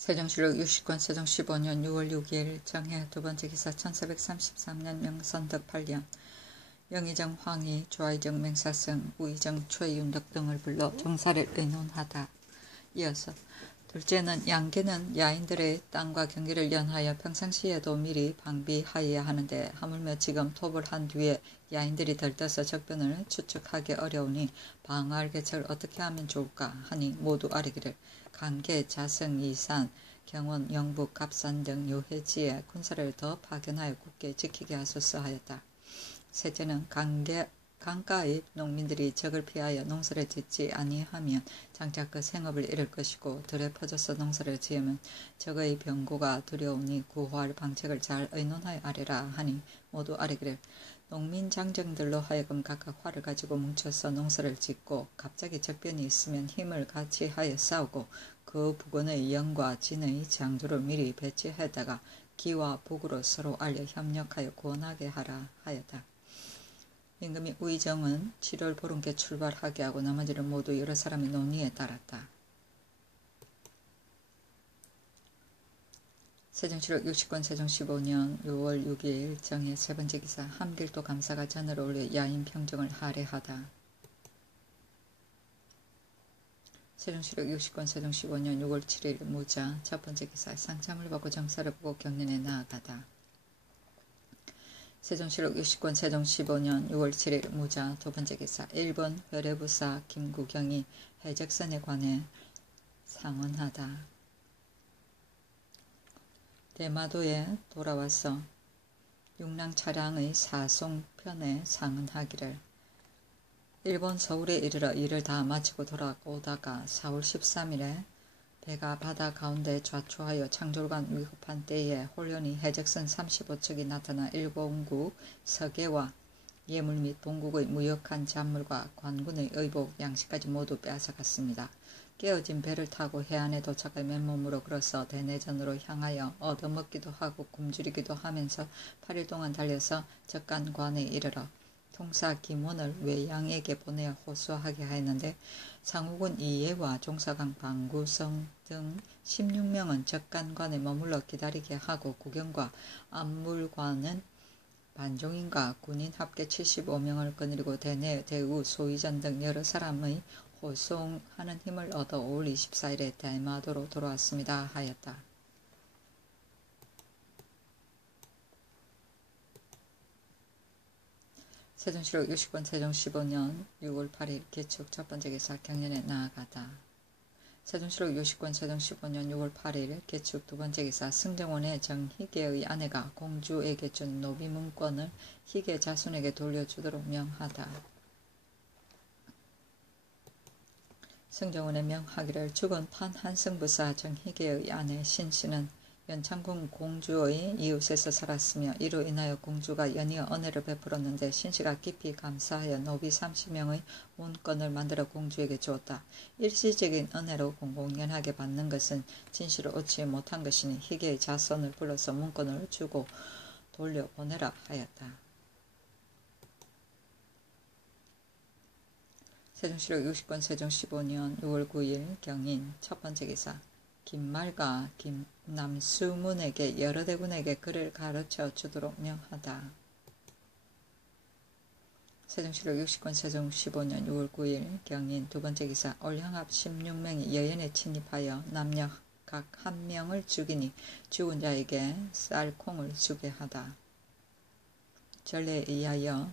세종실록 60권 세종 15년 6월 6일 정해 두번째 기사 1433년 명선덕 8년 영의정 황희 조아의정 맹사성 우의정 최윤덕 등을 불러 정사를 의논하다. 이어서 둘째는 양계는 야인들의 땅과 경계를 연하여 평상시에도 미리 방비하여야 하는데 하물며 지금 톱을 한 뒤에 야인들이 들떠서 적변을 추측하기 어려우니 방어할 계책을 어떻게 하면 좋을까 하니 모두 아뢰기를 강계, 자성, 이산, 경원, 영북, 갑산 등 요해지에 군사를 더 파견하여 굳게 지키게 하소서 하였다. 셋째는 강가의 농민들이 적을 피하여 농사를 짓지 아니하면 장차 그 생업을 잃을 것이고 들에 퍼져서 농사를 지으면 적의 병고가 두려우니 구호할 방책을 잘 의논하여 아뢰라 하니 모두 아뢰기를 농민 장정들로 하여금 각각 활을 가지고 뭉쳐서 농사를 짓고 갑자기 적변이 있으면 힘을 같이 하여 싸우고 그 부근의 영과 진의 장조를 미리 배치해다가 기와 북으로 서로 알려 협력하여 구원하게 하라 하였다. 임금이 우의정은 7월 보름께 출발하게 하고 나머지를 모두 여러 사람의 논의에 따랐다. 세종실록 60권 세종 15년 6월 6일 정해 세 번째 기사 함길도 감사가 전을 올려 야인 평정을 할애하다. 세종실록 60권 세종 15년 6월 7일 무자 첫 번째 기사 상참을 받고 정사를 보고 경련에 나아가다. 세종실록 60권 세종 15년 6월 7일 무자 두 번째 기사 일본 회례부사 김구경이 해적선에 관해 상언하다. 대마도에 돌아와서 육랑 차량의 사송편에 상언하기를 일본 서울에 이르러 일을 다 마치고 돌아오다가 4월 13일에 배가 바다 가운데 좌초하여 창졸간 위급한 때에 홀연히 해적선 35척이 나타나 일본국 서계와 예물 및 동국의 무역한 잔물과 관군의 의복, 양식까지 모두 빼앗아갔습니다. 깨어진 배를 타고 해안에 도착해 맨몸으로 걸어서 대내전으로 향하여 얻어먹기도 하고 굶주리기도 하면서 8일 동안 달려서 적간관에 이르러 통사 김원을 외양에게 보내어 호소하게 하였는데 상우군 이예와 종사강 방구성 등 16명은 적간관에 머물러 기다리게 하고 구경과 안물관은 반종인과 군인 합계 75명을 거느리고 대내, 대우, 소위전 등 여러 사람의 호송하는 힘을 얻어 5월 24일에 대마도로 돌아왔습니다 하였다. 세종실록 60권 세종 15년 6월 8일 개축 첫 번째 기사 경련에 나아가다. 세종실록 60권 세종 15년 6월 8일 개축 두 번째 기사 승정원의 정희계의 아내가 공주에게 준 노비문권을 희계 자손에게 돌려주도록 명하다. 승정원의 명하기를 죽은 판한승부사 정희계의 아내 신씨는 연창군 공주의 이웃에서 살았으며 이로 인하여 공주가 연이어 은혜를 베풀었는데 신씨가 깊이 감사하여 노비 30명의 문권을 만들어 공주에게 주었다. 일시적인 은혜로 공공연하게 받는 것은 진실을 얻지 못한 것이니 희계의 자손을 불러서 문권을 주고 돌려보내라 하였다. 세종실록 60권 세종 15년 6월 9일 경인 첫 번째 기사 김말과 김남수문에게 여러 대군에게 글을 가르쳐 주도록 명하다. 세종실록 60권 세종 15년 6월 9일 경인 두 번째 기사 올형합 16명이 여연에 침입하여 남녀 각 한 명을 죽이니 죽은 자에게 쌀 콩을 주게 하다. 전례에 의하여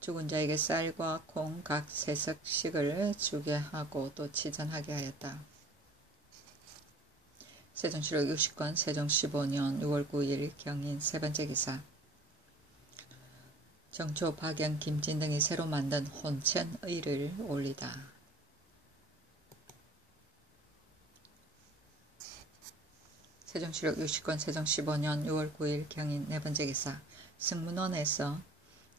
죽은 자에게 쌀과 콩 각 3석씩을 주게 하고 또 치전하게 하였다. 세종실록 60권 세종 15년 6월 9일 경인 세 번째 기사 정초, 박영, 김진 등이 새로 만든 혼천의를 올리다. 세종실록 60권 세종 15년 6월 9일 경인 네 번째 기사 승문원에서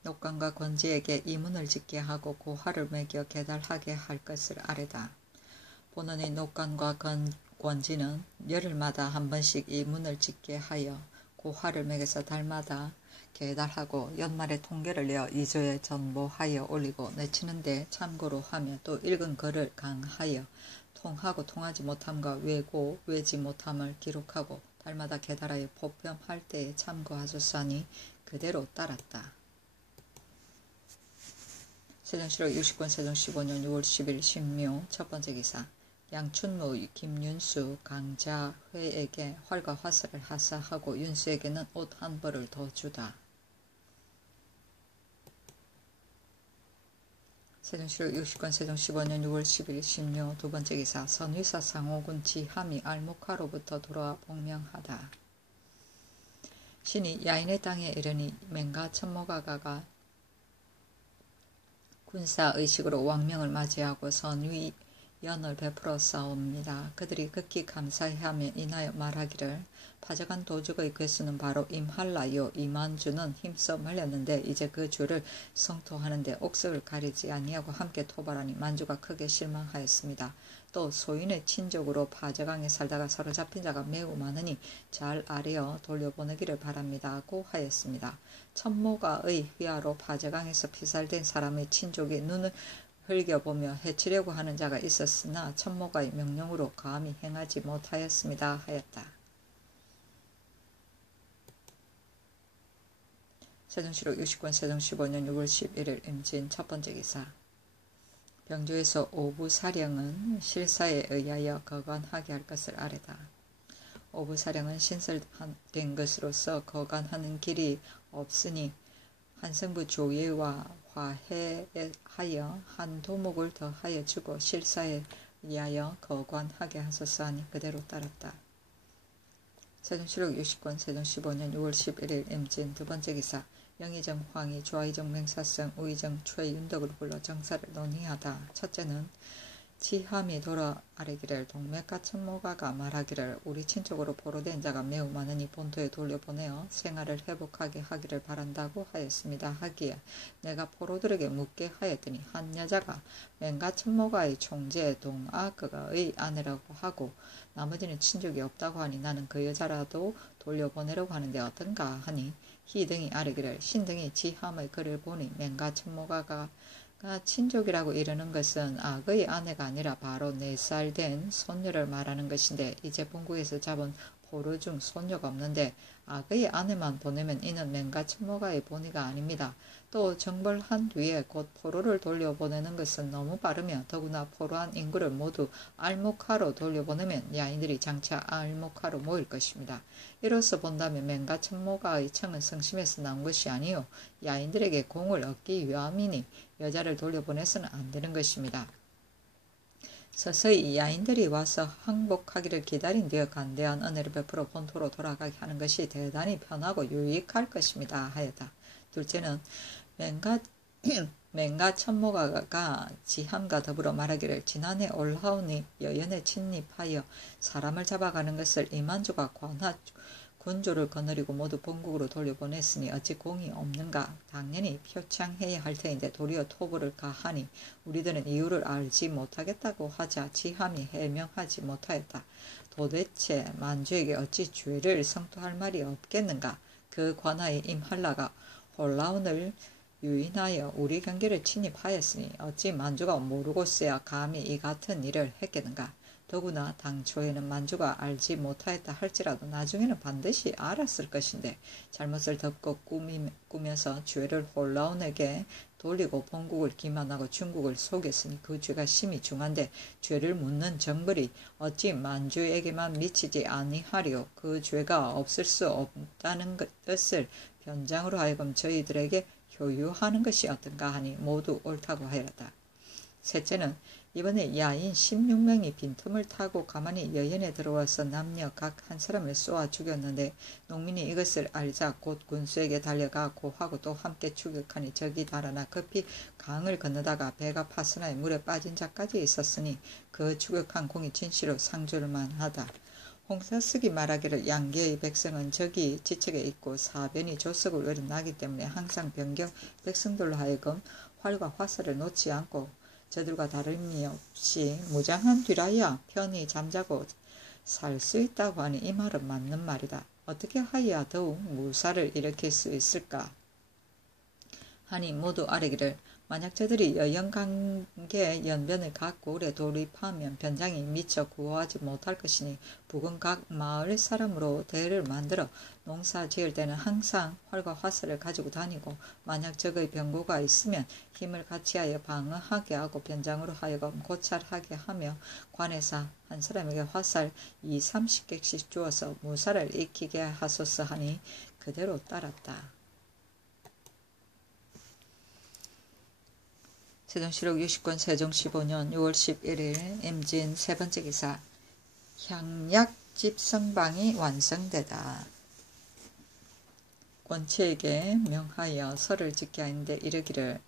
녹관과 권지에게 이문을 짓게 하고 고화를 매겨 계달하게 할 것을 아뢰다. 본원의 녹관과 권지는 열흘마다 한 번씩 이문을 짓게 하여 고화를 매겨서 달마다 계달하고 연말에 통계를 내어 이조에 전보하여 올리고 내치는데 참고로 하며 또 읽은 글을 강하여 통하고 통하지 못함과 외고 외지 못함을 기록하고 달마다 계달하여 포편할 때에 참고하소서 하니 그대로 따랐다. 세종시록 60권 세종 15년 6월 10일 신묘 첫 번째 기사. 양춘무 김윤수 강자회에게 활과 화살을 하사하고 윤수에게는 옷 한 벌을 더 주다. 세종시록 60권 세종 15년 6월 10일 신묘 두 번째 기사. 선위사 상호군 지함이 알목하로부터 돌아와 복명하다. 신이 야인의 땅에 이르니 맹가 천모가가 군사의식으로 왕명을 맞이하고 선위 연을 베풀어 싸웁니다. 그들이 극히 감사해하며 인하여 말하기를 파져간 도적의 괴수는 바로 임할라요. 이만주는 힘써 말렸는데 이제 그 주를 성토하는데 옥석을 가리지 아니하고 함께 토벌하니 만주가 크게 실망하였습니다. 또 소인의 친족으로 파저강에 살다가 사로잡힌 자가 매우 많으니 잘 아뢰어 돌려보내기를 바랍니다고 하였습니다. 천모가의 휘하로 파저강에서 피살된 사람의 친족이 눈을 흘겨보며 해치려고 하는 자가 있었으나 천모가의 명령으로 감히 행하지 못하였습니다 하였다. 세종시록 60권 세종 15년 6월 11일 임진 첫 번째 기사. 병조에서 오부사령은 실사에 의하여 거간하게 할 것을 아뢰다. 오부사령은 신설된 것으로서 거간하는 길이 없으니 한성부 조예와 화해하여 한 도목을 더하여 주고 실사에 의하여 거관하게 하소서 하니 그대로 따랐다. 세종시록 60권 세종 15년 6월 11일 임진 두 번째 기사. 영의정 황이 좌의정 맹사성 우의정 최윤덕을 불러 정사를 논의하다. 첫째는 지함이 돌아 아뢰기를 동맥과 천모가가 말하기를 우리 친족으로 포로된 자가 매우 많으니 본토에 돌려보내어 생활을 회복하게 하기를 바란다고 하였습니다. 하기에 내가 포로들에게 묻게 하였더니 한 여자가 맹가 천모가의 총재 동아그가의 아내라고 하고 나머지는 친족이 없다고 하니 나는 그 여자라도 돌려보내려고 하는데 어떤가 하니 희등이 아뢰기를 신등이 지함의 글을 보니 맹가 천모가가 친족이라고 이르는 것은 악의 아내가 아니라 바로 4살 된 손녀를 말하는 것인데 이제 본국에서 잡은 포로 중 손녀가 없는데 악의 아내만 보내면 이는 맹가 천모가의 본의가 아닙니다. 또 정벌한 뒤에 곧 포로를 돌려보내는 것은 너무 빠르며 더구나 포로한 인구를 모두 알목하로 돌려보내면 야인들이 장차 알목하로 모일 것입니다. 이로써 본다면 맹가 천모가의 청은 성심에서 나온 것이 아니요 야인들에게 공을 얻기 위함이니 여자를 돌려보내서는 안 되는 것입니다. 서서히 야인들이 와서 항복하기를 기다린 뒤에 간대한 은혜를 베풀어 본토로 돌아가게 하는 것이 대단히 편하고 유익할 것입니다 하였다. 둘째는 맹가 천모가가 지함과 더불어 말하기를 지난해 올하오니 여연에 침입하여 사람을 잡아가는 것을 이만주가 군조를 거느리고 모두 본국으로 돌려보냈으니 어찌 공이 없는가. 당연히 표창해야 할 터인데 도리어 토벌을 가하니 우리들은 이유를 알지 못하겠다고 하자 지함이 해명하지 못하였다. 도대체 만주에게 어찌 죄를 성토할 말이 없겠는가. 그 관하에 임할라가 홀라운을 유인하여 우리 경계를 침입하였으니 어찌 만주가 모르고서야 감히 이 같은 일을 했겠는가. 더구나 당초에는 만주가 알지 못하였다 할지라도 나중에는 반드시 알았을 것인데 잘못을 덮고 꾸며서 죄를 홀라운에게 돌리고 본국을 기만하고 중국을 속였으니 그 죄가 심히 중한데 죄를 묻는 정벌이 어찌 만주에게만 미치지 아니하리요. 그 죄가 없을 수 없다는 것을 변장으로 하여금 저희들에게 효유하는 것이 어떤가 하니 모두 옳다고 하였다. 셋째는 이번에 야인 16명이 빈틈을 타고 가만히 여연에 들어와서 남녀 각 한 사람을 쏘아 죽였는데 농민이 이것을 알자 곧 군수에게 달려가 고하고 또 함께 추격하니 적이 달아나 급히 강을 건너다가 배가 파선하여 물에 빠진 자까지 있었으니 그 추격한 공이 진실로 상줄만 하다. 홍사숙이 말하기를 양계의 백성은 적이 지책에 있고 사변이 조석을 어긋나기 때문에 항상 병경 백성들로 하여금 활과 화살을 놓지 않고 저들과 다름이 없이 무장한 뒤라야 편히 잠자고 살 수 있다고 하니 이 말은 맞는 말이다. 어떻게 하여야 더욱 무사를 일으킬 수 있을까 하니 모두 아뢰기를 만약 저들이 여연관계 연변을 각 고을에 돌입하면 변장이 미처 구호하지 못할 것이니 북은 각 마을 사람으로 대를 만들어 농사 지을 때는 항상 활과 화살을 가지고 다니고 만약 적의 병고가 있으면 힘을 같이하여 방어하게 하고 변장으로 하여금 고찰하게 하며 관에서 한 사람에게 화살 20-30개씩 주어서 무사를 익히게 하소서 하니 그대로 따랐다. 세종시록 60권 세종 15년 6월 11일 임진 세 번째 기사 향약집성방이 완성되다. 권치에게 명하여 설을 짓게 하는데 이르기를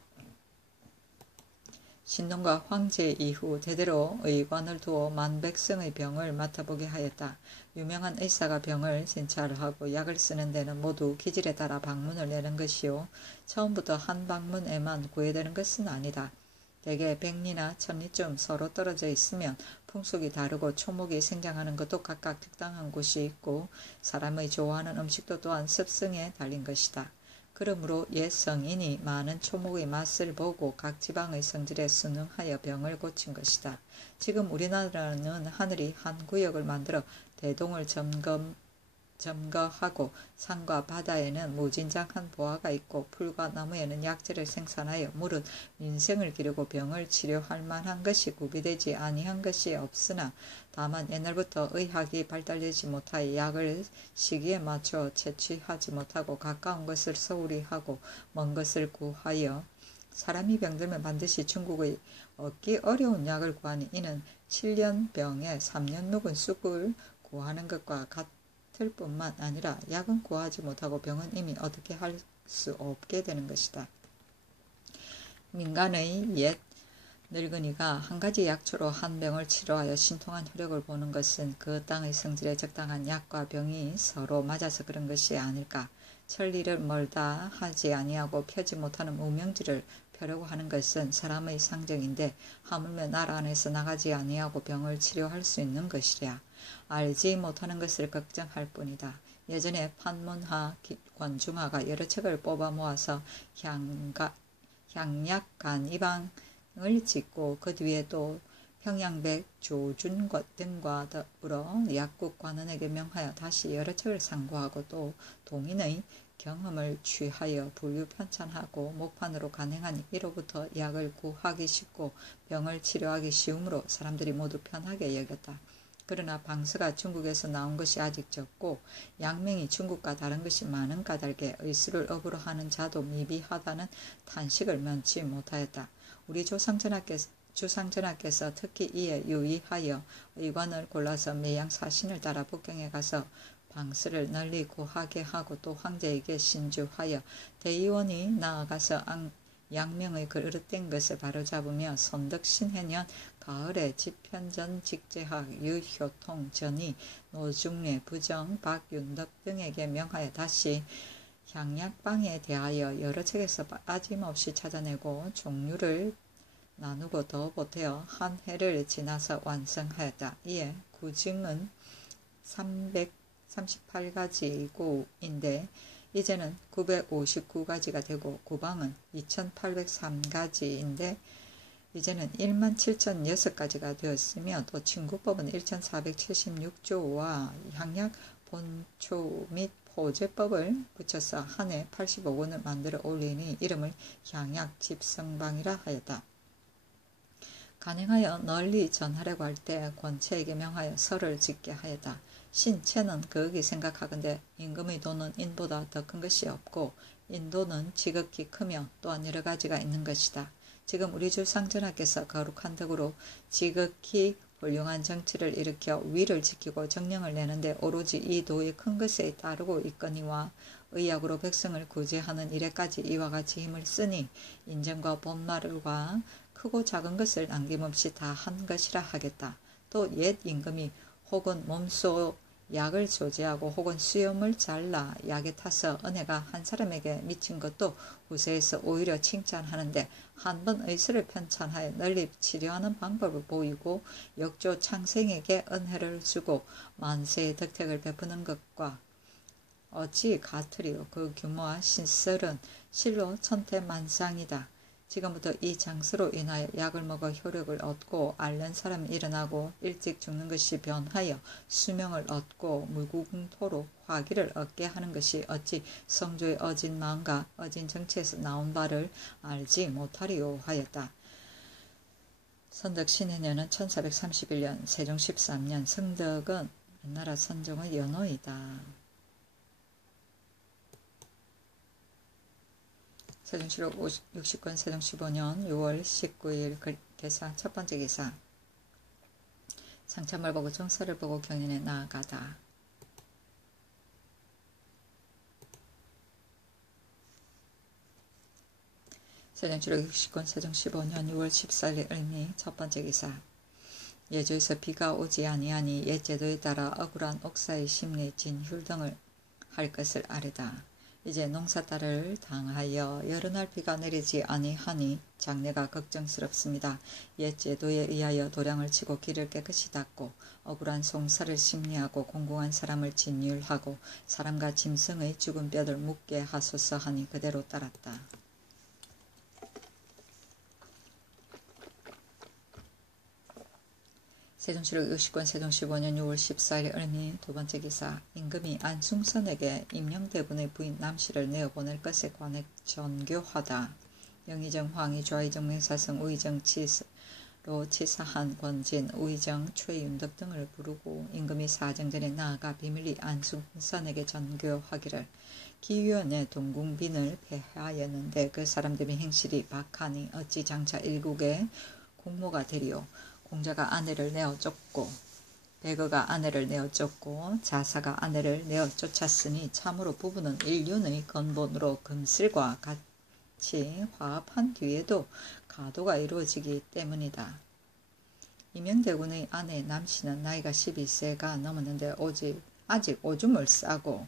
신동과 황제 이후 대대로 의관을 두어 만백성의 병을 맡아보게 하였다. 유명한 의사가 병을 진찰하고 약을 쓰는 데는 모두 기질에 따라 방문을 내는 것이요 처음부터 한 방문에만 구애되는 것은 아니다. 대개 100리나 1000리쯤 서로 떨어져 있으면 풍속이 다르고 초목이 생장하는 것도 각각 특당한 곳이 있고 사람의 좋아하는 음식도 또한 습성에 달린 것이다. 그러므로 옛 성인이 많은 초목의 맛을 보고 각 지방의 성질에 순응하여 병을 고친 것이다. 지금 우리나라는 하늘이 한 구역을 만들어 대동을 점거하고 산과 바다에는 무진장한 보화가 있고 풀과 나무에는 약재를 생산하여 물은 민생을 기르고 병을 치료할 만한 것이 구비되지 아니한 것이 없으나 다만 옛날부터 의학이 발달되지 못하여 약을 시기에 맞춰 채취하지 못하고 가까운 것을 소홀히 하고 먼 것을 구하여 사람이 병들면 반드시 중국의 얻기 어려운 약을 구하니 이는 7년 병에 3년 묵은 쑥을 구하는 것과 같을 뿐만 아니라 약은 구하지 못하고 병은 이미 어떻게 할 수 없게 되는 것이다. 민간의 옛 늙은이가 한 가지 약초로 한 병을 치료하여 신통한 효력을 보는 것은 그 땅의 성질에 적당한 약과 병이 서로 맞아서 그런 것이 아닐까. 천리를 멀다 하지 아니하고 펴지 못하는 무명지를 펴려고 하는 것은 사람의 상정인데 하물며 나라 안에서 나가지 아니하고 병을 치료할 수 있는 것이랴. 알지 못하는 것을 걱정할 뿐이다. 예전에 판문하 권중하가 여러 책을 뽑아 모아서 향약간이방을 짓고 그 뒤에 또 평양백 조준것 등과 더불어 약국 관원에게 명하여 다시 여러 책을 상고하고 또 동인의 경험을 취하여 분류 편찬하고 목판으로 간행하니 이로부터 약을 구하기 쉽고 병을 치료하기 쉬우므로 사람들이 모두 편하게 여겼다. 그러나 방서가 중국에서 나온 것이 아직 적고 양명이 중국과 다른 것이 많은 까닭에 의술을 업으로 하는 자도 미비하다는 탄식을 면치 못하였다. 우리 주상전하께서 특히 이에 유의하여 의관을 골라서 매양 사신을 따라 북경에 가서 방서를 널리 구하게 하고 또 황제에게 신주하여 대의원이 나아가서 양명의 그릇된 것을 바로잡으며 선덕 신해년 가을에 집현전 직제학 유효통 전이 노중래 부정 박윤덕 등에게 명하여 다시 향약방에 대하여 여러 책에서 빠짐없이 찾아내고 종류를 나누고 더 보태어 한 해를 지나서 완성하였다. 이에 구증은 338가지고인데 이제는 959가지가 되고 구방은 2803가지인데 이제는 17,006가지가 되었으며 또 친구법은 1476조와 향약 본초 및 포제법을 붙여서 한 해 85권을 만들어 올리니 이름을 향약집성방이라 하였다. 간행하여 널리 전하려고 할 때 권체에게 명하여 설을 짓게 하였다. 신체는 거기 생각하건대 임금의 돈은 인보다 더 큰 것이 없고 인도는 지극히 크며 또한 여러 가지가 있는 것이다. 지금 우리 주 상전하께서 거룩한 덕으로 지극히 훌륭한 정치를 일으켜 위를 지키고 정령을 내는데 오로지 이 도의 큰 것에 따르고 있거니와 의약으로 백성을 구제하는 일에까지 이와 같이 힘을 쓰니 인정과 본말과 크고 작은 것을 남김없이 다 한 것이라 하겠다. 또 옛 임금이 혹은 몸소 약을 조제하고 혹은 수염을 잘라 약에 타서 은혜가 한 사람에게 미친 것도 후세에서 오히려 칭찬하는데 한 번 의술을 편찬하여 널리 치료하는 방법을 보이고 역조 창생에게 은혜를 주고 만세의 덕택을 베푸는 것과 어찌 같으리요. 그 규모와 신설은 실로 천태만상이다. 지금부터 이 장수로 인하여 약을 먹어 효력을 얻고 앓는 사람이 일어나고 일찍 죽는 것이 변하여 수명을 얻고 무궁토록 화기를 얻게 하는 것이 어찌 성조의 어진 마음과 어진 정치에서 나온 바를 알지 못하리요 하였다. 선덕 신해년은 1431년 세종 13년 성덕은 나라 선종의 연호이다. 세종실록 60권 세종 15년 6월 19일 개사 첫 번째 기사. 상참을 보고 정사를 보고 경연에 나아가다. 세종실록 60권 세종 15년 6월 14일 을미 첫 번째 기사. 예조에서 비가 오지 아니하니 옛 제도에 따라 억울한 옥사의 심리 진휴 등을 할 것을 아뢰다. 이제 농사딸을 당하여 여러 날 비가 내리지 아니하니 장래가 걱정스럽습니다. 옛 제도에 의하여 도량을 치고 길을 깨끗이 닦고 억울한 송사를 심리하고 공공한 사람을 진율하고 사람과 짐승의 죽은 뼈를 묻게 하소서 하니 그대로 따랐다. 세종실록 60권 세종 15년 6월 14일 을미 두 번째 기사. 임금이 안숭선에게 임명대군의 부인 남씨를 내어보낼 것에 관해 전교하다. 영의정 황희 좌의정 맹사성 우의정 치로 치사한 권진 우의정 최윤덕 등을 부르고 임금이 사정전에 나아가 비밀리 안숭선에게 전교하기를 기위원의 동궁빈을 폐하였는데 그 사람들이 행실이 박하니 어찌 장차 일국의 공모가 되리요. 공자가 아내를 내어 쫓고 배거가 아내를 내어 쫓고 자사가 아내를 내어 쫓았으니 참으로 부부는 인륜의 근본으로 금슬과 같이 화합한 뒤에도 가도가 이루어지기 때문이다. 임명대군의 아내 남씨는 나이가 12세가 넘었는데 아직 오줌을 싸고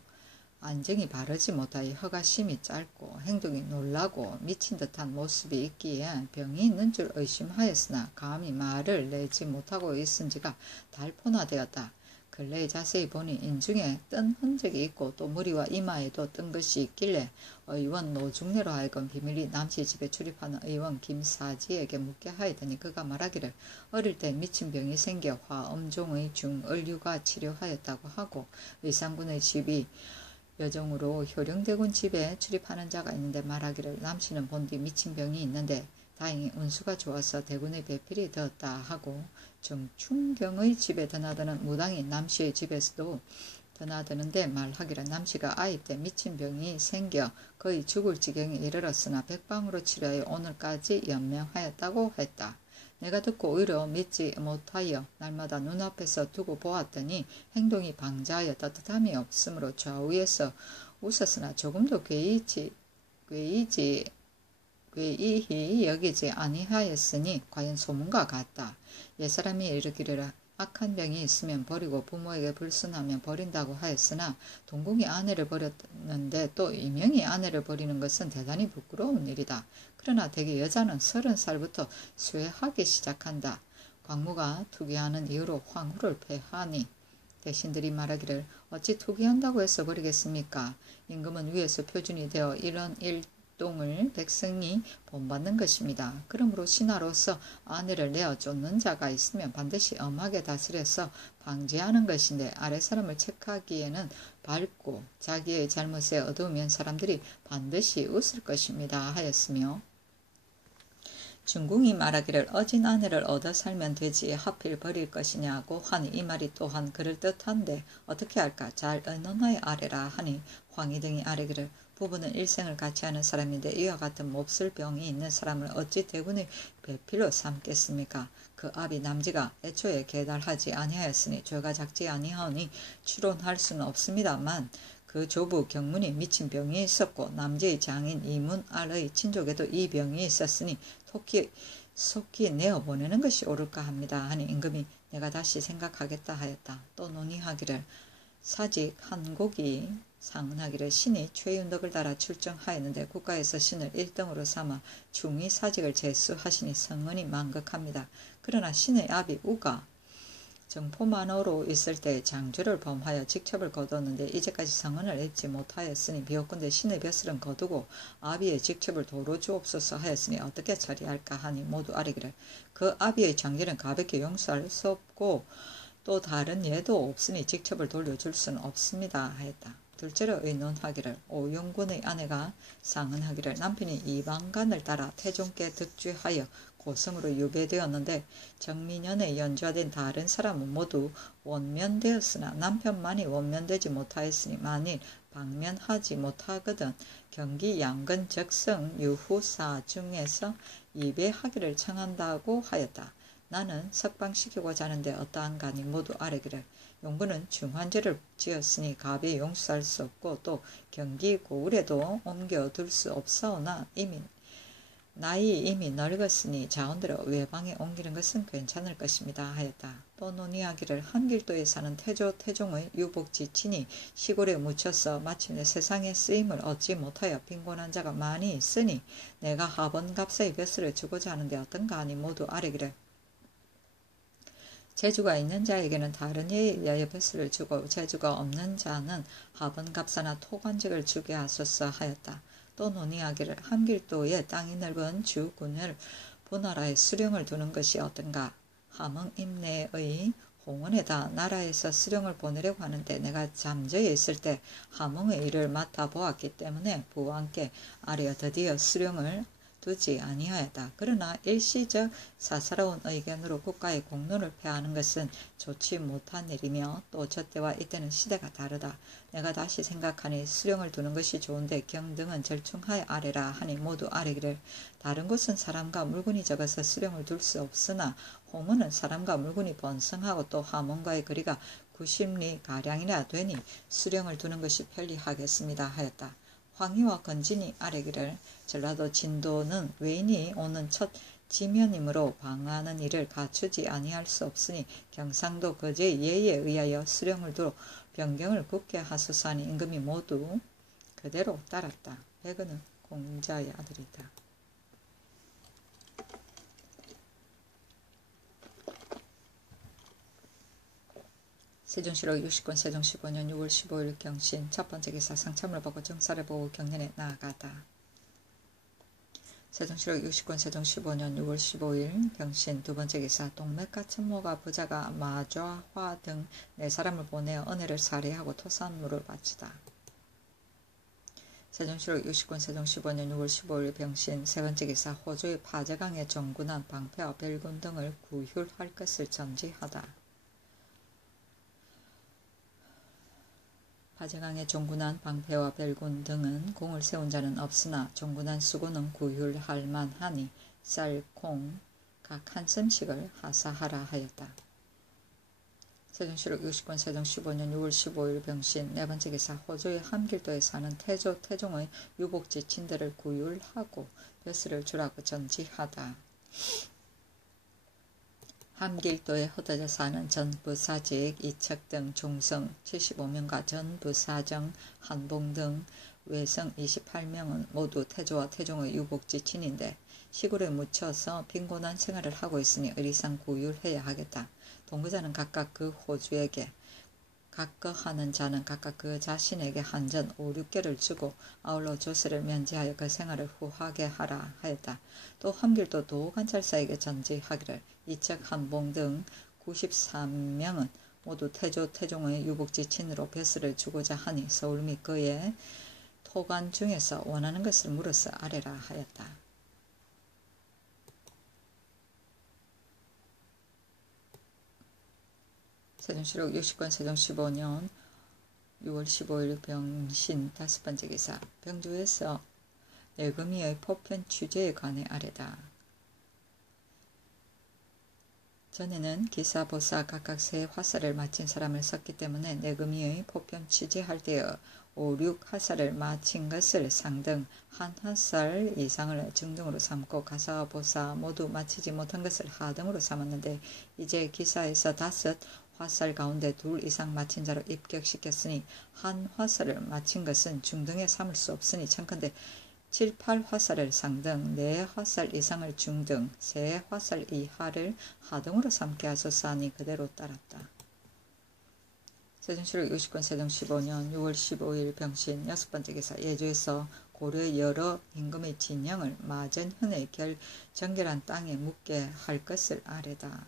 안정이 바르지 못하여 혀가 심이 짧고 행동이 놀라고 미친 듯한 모습이 있기에 병이 있는 줄 의심하였으나 감히 말을 내지 못하고 있은 지가 달포나 되었다. 근래에 자세히 보니 인중에 뜬 흔적이 있고 또 머리와 이마에도 뜬 것이 있길래 의원 노중래로 하여금 비밀리 남씨 집에 출입하는 의원 김사지에게 묻게 하였더니 그가 말하기를 어릴 때 미친 병이 생겨 화엄종의 중을류가 치료하였다고 하고 의상군의 집이 여정으로 효령대군 집에 출입하는 자가 있는데 말하기를 남씨는 본디 미친 병이 있는데 다행히 운수가 좋아서 대군의 배필이 되었다 하고 정충경의 집에 드나드는 무당이 남씨의 집에서도 드나드는데 말하기를 남씨가 아이 때 미친 병이 생겨 거의 죽을 지경에 이르렀으나 백방으로 치료하여 오늘까지 연명하였다고 했다. 내가 듣고 오히려 믿지 못하여 날마다 눈앞에서 두고 보았더니 행동이 방자하여 따뜻함이 없으므로 좌우에서 웃었으나 조금도 괴이히 여기지 아니하였으니 과연 소문과 같다. 옛사람이 이르기를 악한 병이 있으면 버리고 부모에게 불순하면 버린다고 하였으나 동궁이 아내를 버렸는데 또 이명이 아내를 버리는 것은 대단히 부끄러운 일이다. 그러나 대개 여자는 30살부터 쇠하기 시작한다. 광무가 투기하는 이유로 황후를 폐하니 대신들이 말하기를 어찌 투기한다고 해서 버리겠습니까? 임금은 위에서 표준이 되어 이런 일동을 백성이 본받는 것입니다. 그러므로 신하로서 아내를 내어 쫓는 자가 있으면 반드시 엄하게 다스려서 방지하는 것인데 아래 사람을 책하기에는 밝고 자기의 잘못에 어두우면 사람들이 반드시 웃을 것입니다 하였으며 중궁이 말하기를 어진 아내를 얻어 살면 되지 하필 버릴 것이냐고 하니 이 말이 또한 그럴듯한데 어떻게 할까 잘 의논하여 아뢰라 하니 황희 등이 아뢰기를 부부는 일생을 같이 하는 사람인데 이와 같은 몹쓸 병이 있는 사람을 어찌 대군의 배필로 삼겠습니까? 그 아비 남지가 애초에 계달하지 아니하였으니 죄가 작지 아니하오니 추론할 수는 없습니다만 그 조부 경문이 미친 병이 있었고 남지의 장인 이문알의 친족에도 이 병이 있었으니 속히 내어보내는 것이 옳을까 합니다 하니 임금이 내가 다시 생각하겠다 하였다. 또 논의하기를 사직 한곡이 상은하기를 신이 최윤덕을 따라 출정하였는데 국가에서 신을 1등으로 삼아 중위 사직을 제수하시니 성은이 만극합니다. 그러나 신의 아비 우가 정포만으로 있을 때 장주를 범하여 직첩을 거두었는데 이제까지 성언을 잊지 못하였으니 비옵건대 신의 벼슬은 거두고 아비의 직첩을 도로 주옵소서 하였으니 어떻게 처리할까 하니 모두 아뢰기를 그 아비의 장기는 가볍게 용서할 수 없고 또 다른 예도 없으니 직첩을 돌려줄 수는 없습니다 하였다. 둘째로 의논하기를 오용군의 아내가 상언하기를 남편이 이방간을 따라 태종께 득주하여 고성으로 유배되었는데 정민연에 연좌된 다른 사람은 모두 원면되었으나 남편만이 원면되지 못하였으니 만일 방면하지 못하거든 경기 양근 적성 유후사 중에서 이배하기를 청한다고 하였다. 나는 석방시키고자 하는데 어떠한가니 모두 아뢰기를 용군은 중환죄를 지었으니 갑이 용서할 수 없고 또 경기 고을에도 옮겨둘 수 없사오나 나이 이미 늙었으니 자원대로 외방에 옮기는 것은 괜찮을 것입니다 하였다. 또 논의하기를 한길도에 사는 태종의 유복지친이 시골에 묻혀서 마침내 세상에 쓰임을 얻지 못하여 빈곤한 자가 많이 있으니 내가 하번갑사의 벼슬을 주고자 하는데 어떤가 하니 모두 아뢰기를 재주가 있는 자에게는 다른 예에 의하여 벼슬을 주고 재주가 없는 자는 하번갑사나 토관직을 주게 하소서 하였다. 또 논의하기를 한길도에 땅이 넓은 주군을 보나라에 수령을 두는 것이 어떤가. 함흥 임내의 홍원에다 나라에서 수령을 보내려고 하는데 내가 잠재에 있을 때 함흥의 일을 맡아보았기 때문에 부왕께 아뢰어 드디어 수령을 두지 아니하였다. 그러나 일시적 사사로운 의견으로 국가의 공론을 폐하는 것은 좋지 못한 일이며 또 저때와 이때는 시대가 다르다. 내가 다시 생각하니 수령을 두는 것이 좋은데 경등은 절충하여 아뢰라 하니 모두 아뢰기를 다른 곳은 사람과 물건이 적어서 수령을 둘 수 없으나 홍은은 사람과 물건이 번성하고 또 함흥과의 거리가 90리 가량이나 되니 수령을 두는 것이 편리하겠습니다 하였다. 황희와 건진이 아뢰기를 전라도 진도는 외인이 오는 첫 지면이므로 방하는 일을 갖추지 아니할 수 없으니 경상도 거제의 예에 의하여 수령을 두어 변경을 굳게 하소서 하니 임금이 모두 그대로 따랐다. 백은은 공자의 아들이다. 세종시록 60권 세종 15년 6월 15일 경신 첫 번째 기사 상참을 보고 정사를 보고 경련에 나아가다. 세종시록 60권 세종 15년 6월 15일 경신 두 번째 기사 동맥과 천모가 부자가 마좌화 등 네 사람을 보내어 은혜를 살해하고 토산물을 바치다. 세종시록 60권 세종 15년 6월 15일 병신 세 번째 기사 호주의 파제강의 정군한 방패와 별군 등을 구휼할 것을 전지하다. 파제강의 종군한 방패와 별군 등은 공을 세운 자는 없으나 종군한 수고는 구휼할 만하니 쌀, 콩, 각 한 씀씩을 하사하라 하였다. 세종시록 60권 세종 15년 6월 15일 병신 네 번째 기사 호주의 함길도에 사는 태종의 유복지친들을 구휼하고 벼슬을 주라고 전지하다. 함길도에 흩어져 사는 전부사직, 이척 등 중성 75명과 전부사정, 한봉 등 외성 28명은 모두 태조와 태종의 유복지친인데 시골에 묻혀서 빈곤한 생활을 하고 있으니 의리상 구휼해야 하겠다. 동거자는 각각 그 호주에게 각거하는 자는 각각 그 자신에게 한전 5, 6개를 주고 아울러 조세를 면제하여 그 생활을 후하게 하라 하였다. 또 함길도 도관찰사에게 전지하기를 이척 한봉 등 93명은 모두 태종의 유복지친으로 벼슬을 주고자 하니 서울 및 그의 토관 중에서 원하는 것을 물어서 아뢰라 하였다. 세종시록 60권 세종 15년 6월 15일 병신 다섯 번째 기사 병주에서 내금이의 포편 취재에 관해 아뢰다. 전에는 기사, 보사 각각 세 화살을 마친 사람을 썼기 때문에 내금이의 포편 취재할 때에 5, 6화살을 마친 것을 상등 한 화살 이상을 중등으로 삼고 가사, 보사 모두 마치지 못한 것을 하등으로 삼았는데 이제 기사에서 5 화살 가운데 2 이상 마친 자로 입격시켰으니 한 화살을 마친 것은 중등에 삼을 수 없으니 청컨대 7, 8화살을 상등, 4화살 이상을 중등, 3화살 이하를 하등으로 삼게 하소서하니 그대로 따랐다. 세종시록 60권 세종 15년 6월 15일 병신 6번째 기사 예조에서 고려의 여러 임금의 진영을 마전현의 정결한 땅에 묻게 할 것을 아뢰다.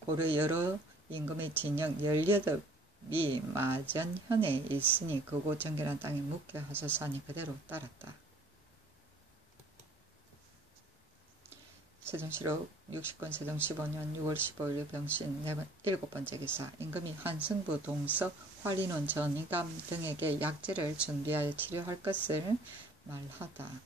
고려의 여러 임금의 진영 18이 마전현에 있으니 그곳 정결한 땅에 묻게 하소서하니 그대로 따랐다. 세종시록 60권 세종 15년 6월 15일 병신 7번째 기사 임금이 한승부 동서 활인원 전이감 등에게 약재를 준비하여 치료할 것을 말하다.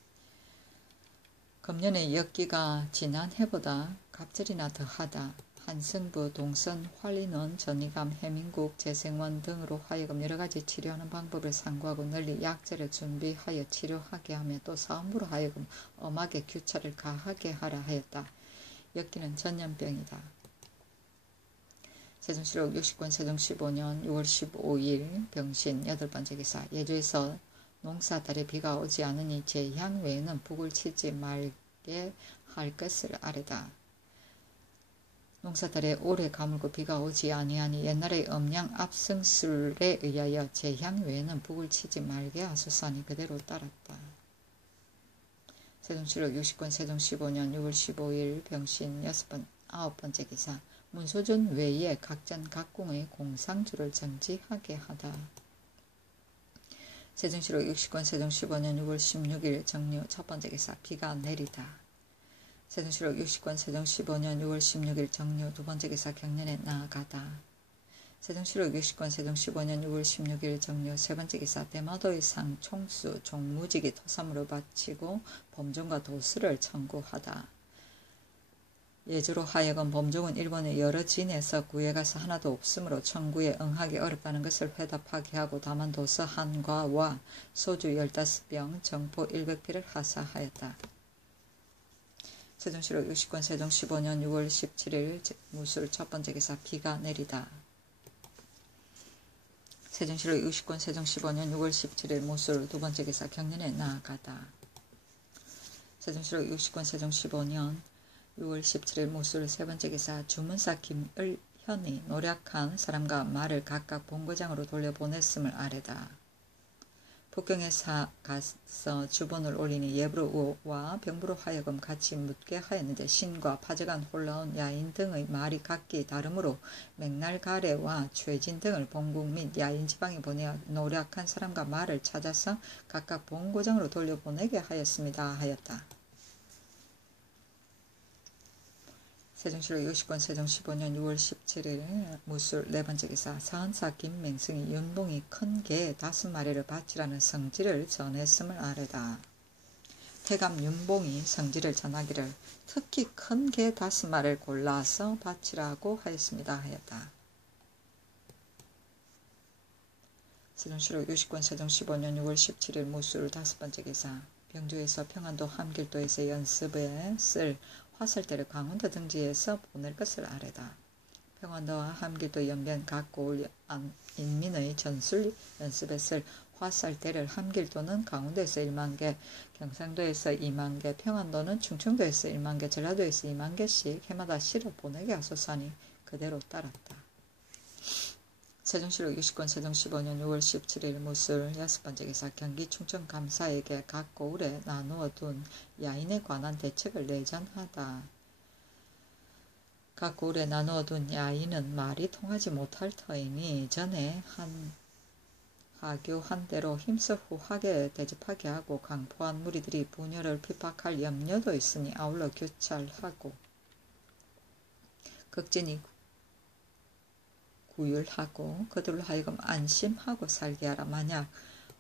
금년의 역기가 지난해보다 갑절이나 더하다. 한승부, 동선, 활인원, 전이감, 해민국, 재생원 등으로 하여금 여러가지 치료하는 방법을 상고하고 널리 약재를 준비하여 치료하게 하며 또 사음부로 하여금 엄하게 규차를 가하게 하라 하였다. 역기는 전염병이다. 세종시록 60권 세종 15년 6월 15일 병신 8번째 기사 예조에서 농사달에 비가 오지 않으니 제향 외에는 북을 치지 말게 할 것을 아뢰다. 농사달에 오래 가물고 비가 오지 아니하니 옛날의 음양 압승술에 의하여 제향 외에는 북을 치지 말게 하소서하니 그대로 따랐다. 세종시록 60권 세종 15년 6월 15일 병신 9번째 기사 문소준 외에 각전 각궁의 공상주를 정지하게 하다. 세종시록 60권 세종 15년 6월 16일 정류 첫번째 기사 비가 내리다. 세종시록 60권 세종 15년 6월 16일 정류 두번째 기사 경년에 나아가다. 세종시록 60권 세종 15년 6월 16일 정류 세번째 기사 대마도의 상 총수 종무직이 토삼으로 바치고 범종과 도수를 청구하다. 예조로 하여금 범종은 일본의 여러 진에서 구해가서 하나도 없으므로 청구에 응하기 어렵다는 것을 회답하게 하고 다만 도서 한과와 소주 15병 정포 100피를 하사하였다. 세종시록 60권 세종 15년 6월 17일 무술 첫번째 기사 비가 내리다. 세종시록 60권 세종 15년 6월 17일 무술 두번째 기사 경년에 나아가다. 세종시록 60권 세종 15년 6월 17일 무술 세번째 기사 주문사 김을현이 노력한 사람과 말을 각각 본거장으로 돌려보냈음을 아뢰다. 북경에 가서 주본을 올리니 예부로와 병부로 하여금 같이 묻게 하였는데 신과 파제간 홀라온 야인 등의 말이 각기 다르므로 맥날 가래와 최진 등을 본국 및 야인 지방에 보내어 노력한 사람과 말을 찾아서 각각 본고장으로 돌려보내게 하였습니다 하였다. 세종시록 60권 세종 15년 6월 17일 무술 네번째 기사 사헌사 김맹승이 윤봉이 큰 개 5마리를 바치라는 성지를 전했음을 아뢰다. 태감 윤봉이 성지를 전하기를 특히 큰 개 5마리를 골라서 바치라고 하였습니다 하였다. 세종시록 60권 세종 15년 6월 17일 무술 5번째 기사 병주에서 평안도 함길도에서 연습에 쓸 화살대를 강원도 등지에서 보낼 것을 아뢰다. 평안도와 함길도 연변 각 고을 인민의 전술 연습에 쓸 화살대를 함길도는 강원도에서 1만개, 경상도에서 2만개, 평안도는 충청도에서 1만개, 전라도에서 2만개씩 해마다 실어 보내게 하소서하니 그대로 따랐다. 세종시록 60권 세종 15년 6월 17일 무술 6번째 기사 경기 충청 감사에게 각 고을에 나누어 둔 야인에 관한 대책을 내전하다. 각 고을에 나누어 둔 야인은 말이 통하지 못할 터이니 전에 한 하교 한 대로 힘써 후하게 대접하게 하고 강포한 무리들이 분열을 핍박할 염려도 있으니 아울러 교찰하고 극진히 구율하고 그들로 하여금 안심하고 살게 하라. 만약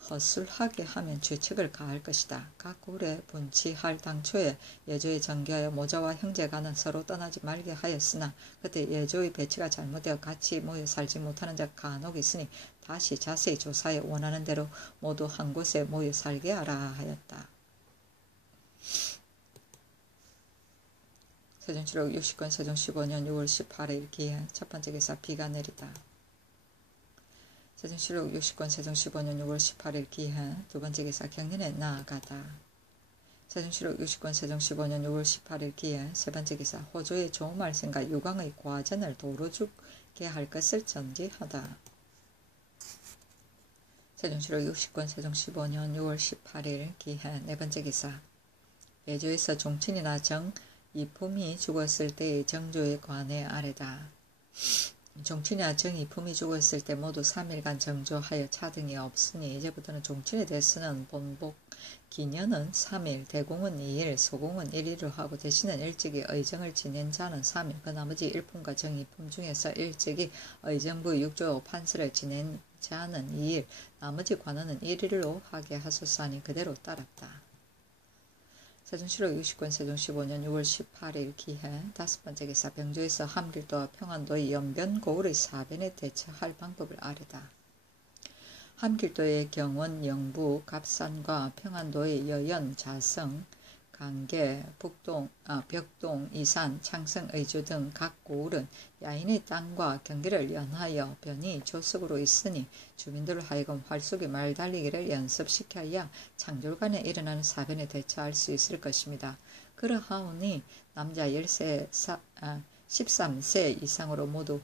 허술하게 하면 죄책을 가할 것이다. 각 고을에 분치할 당초에 예조에 전개하여 모자와 형제간은 서로 떠나지 말게 하였으나 그때 예조의 배치가 잘못되어 같이 모여 살지 못하는 자 간혹 있으니 다시 자세히 조사해 원하는 대로 모두 한 곳에 모여 살게 하라 하였다. 세종시록 60권 세종 15년 6월 18일 기해 첫번째 기사 비가 내리다. 세종시록 60권 세종 15년 6월 18일 기해 두 번째 기사 경륜에 나아가다. 세종시록 60권 세종 15년 6월 18일 기해 세 번째 기사 호조의 조말생과 유광의 과전을 도로 주게 할 것을 전지하다. 세종시록 60권 세종 15년 6월 18일 기해 네 번째 기사 예조에서 종친이나 정 이품이 죽었을 때의 정조에 관해 아래다. 종친이나 정 이품이 죽었을 때 모두 3일간 정조하여 차등이 없으니 이제부터는 종친에 대해서는 본복 기년은 3일, 대공은 2일, 소공은 1일로 하고 대신은 일찍이 의정을 지낸 자는 3일, 그 나머지 일품과 정이품 중에서 일찍이 의정부 6조 판서를 지낸 자는 2일, 나머지 관원은 1일로 하게 하소서하니 그대로 따랐다. 세종시록 60권 세종 15년 6월 18일 기해 다섯 번째 기사 병조에서 함길도와 평안도의 연변 고을의 사변에 대처할 방법을 아뢰다. 함길도의 경원, 영부, 갑산과 평안도의 여연, 자성, 강계, 벽동, 이산, 창성, 의주 등 각 고을은 야인의 땅과 경계를 연하여 변이 조석으로 있으니 주민들을 하여금 활쏘기 말달리기를 연습시켜야 창졸간에 일어나는 사변에 대처할 수 있을 것입니다. 그러하오니 남자 13세 이상으로 모두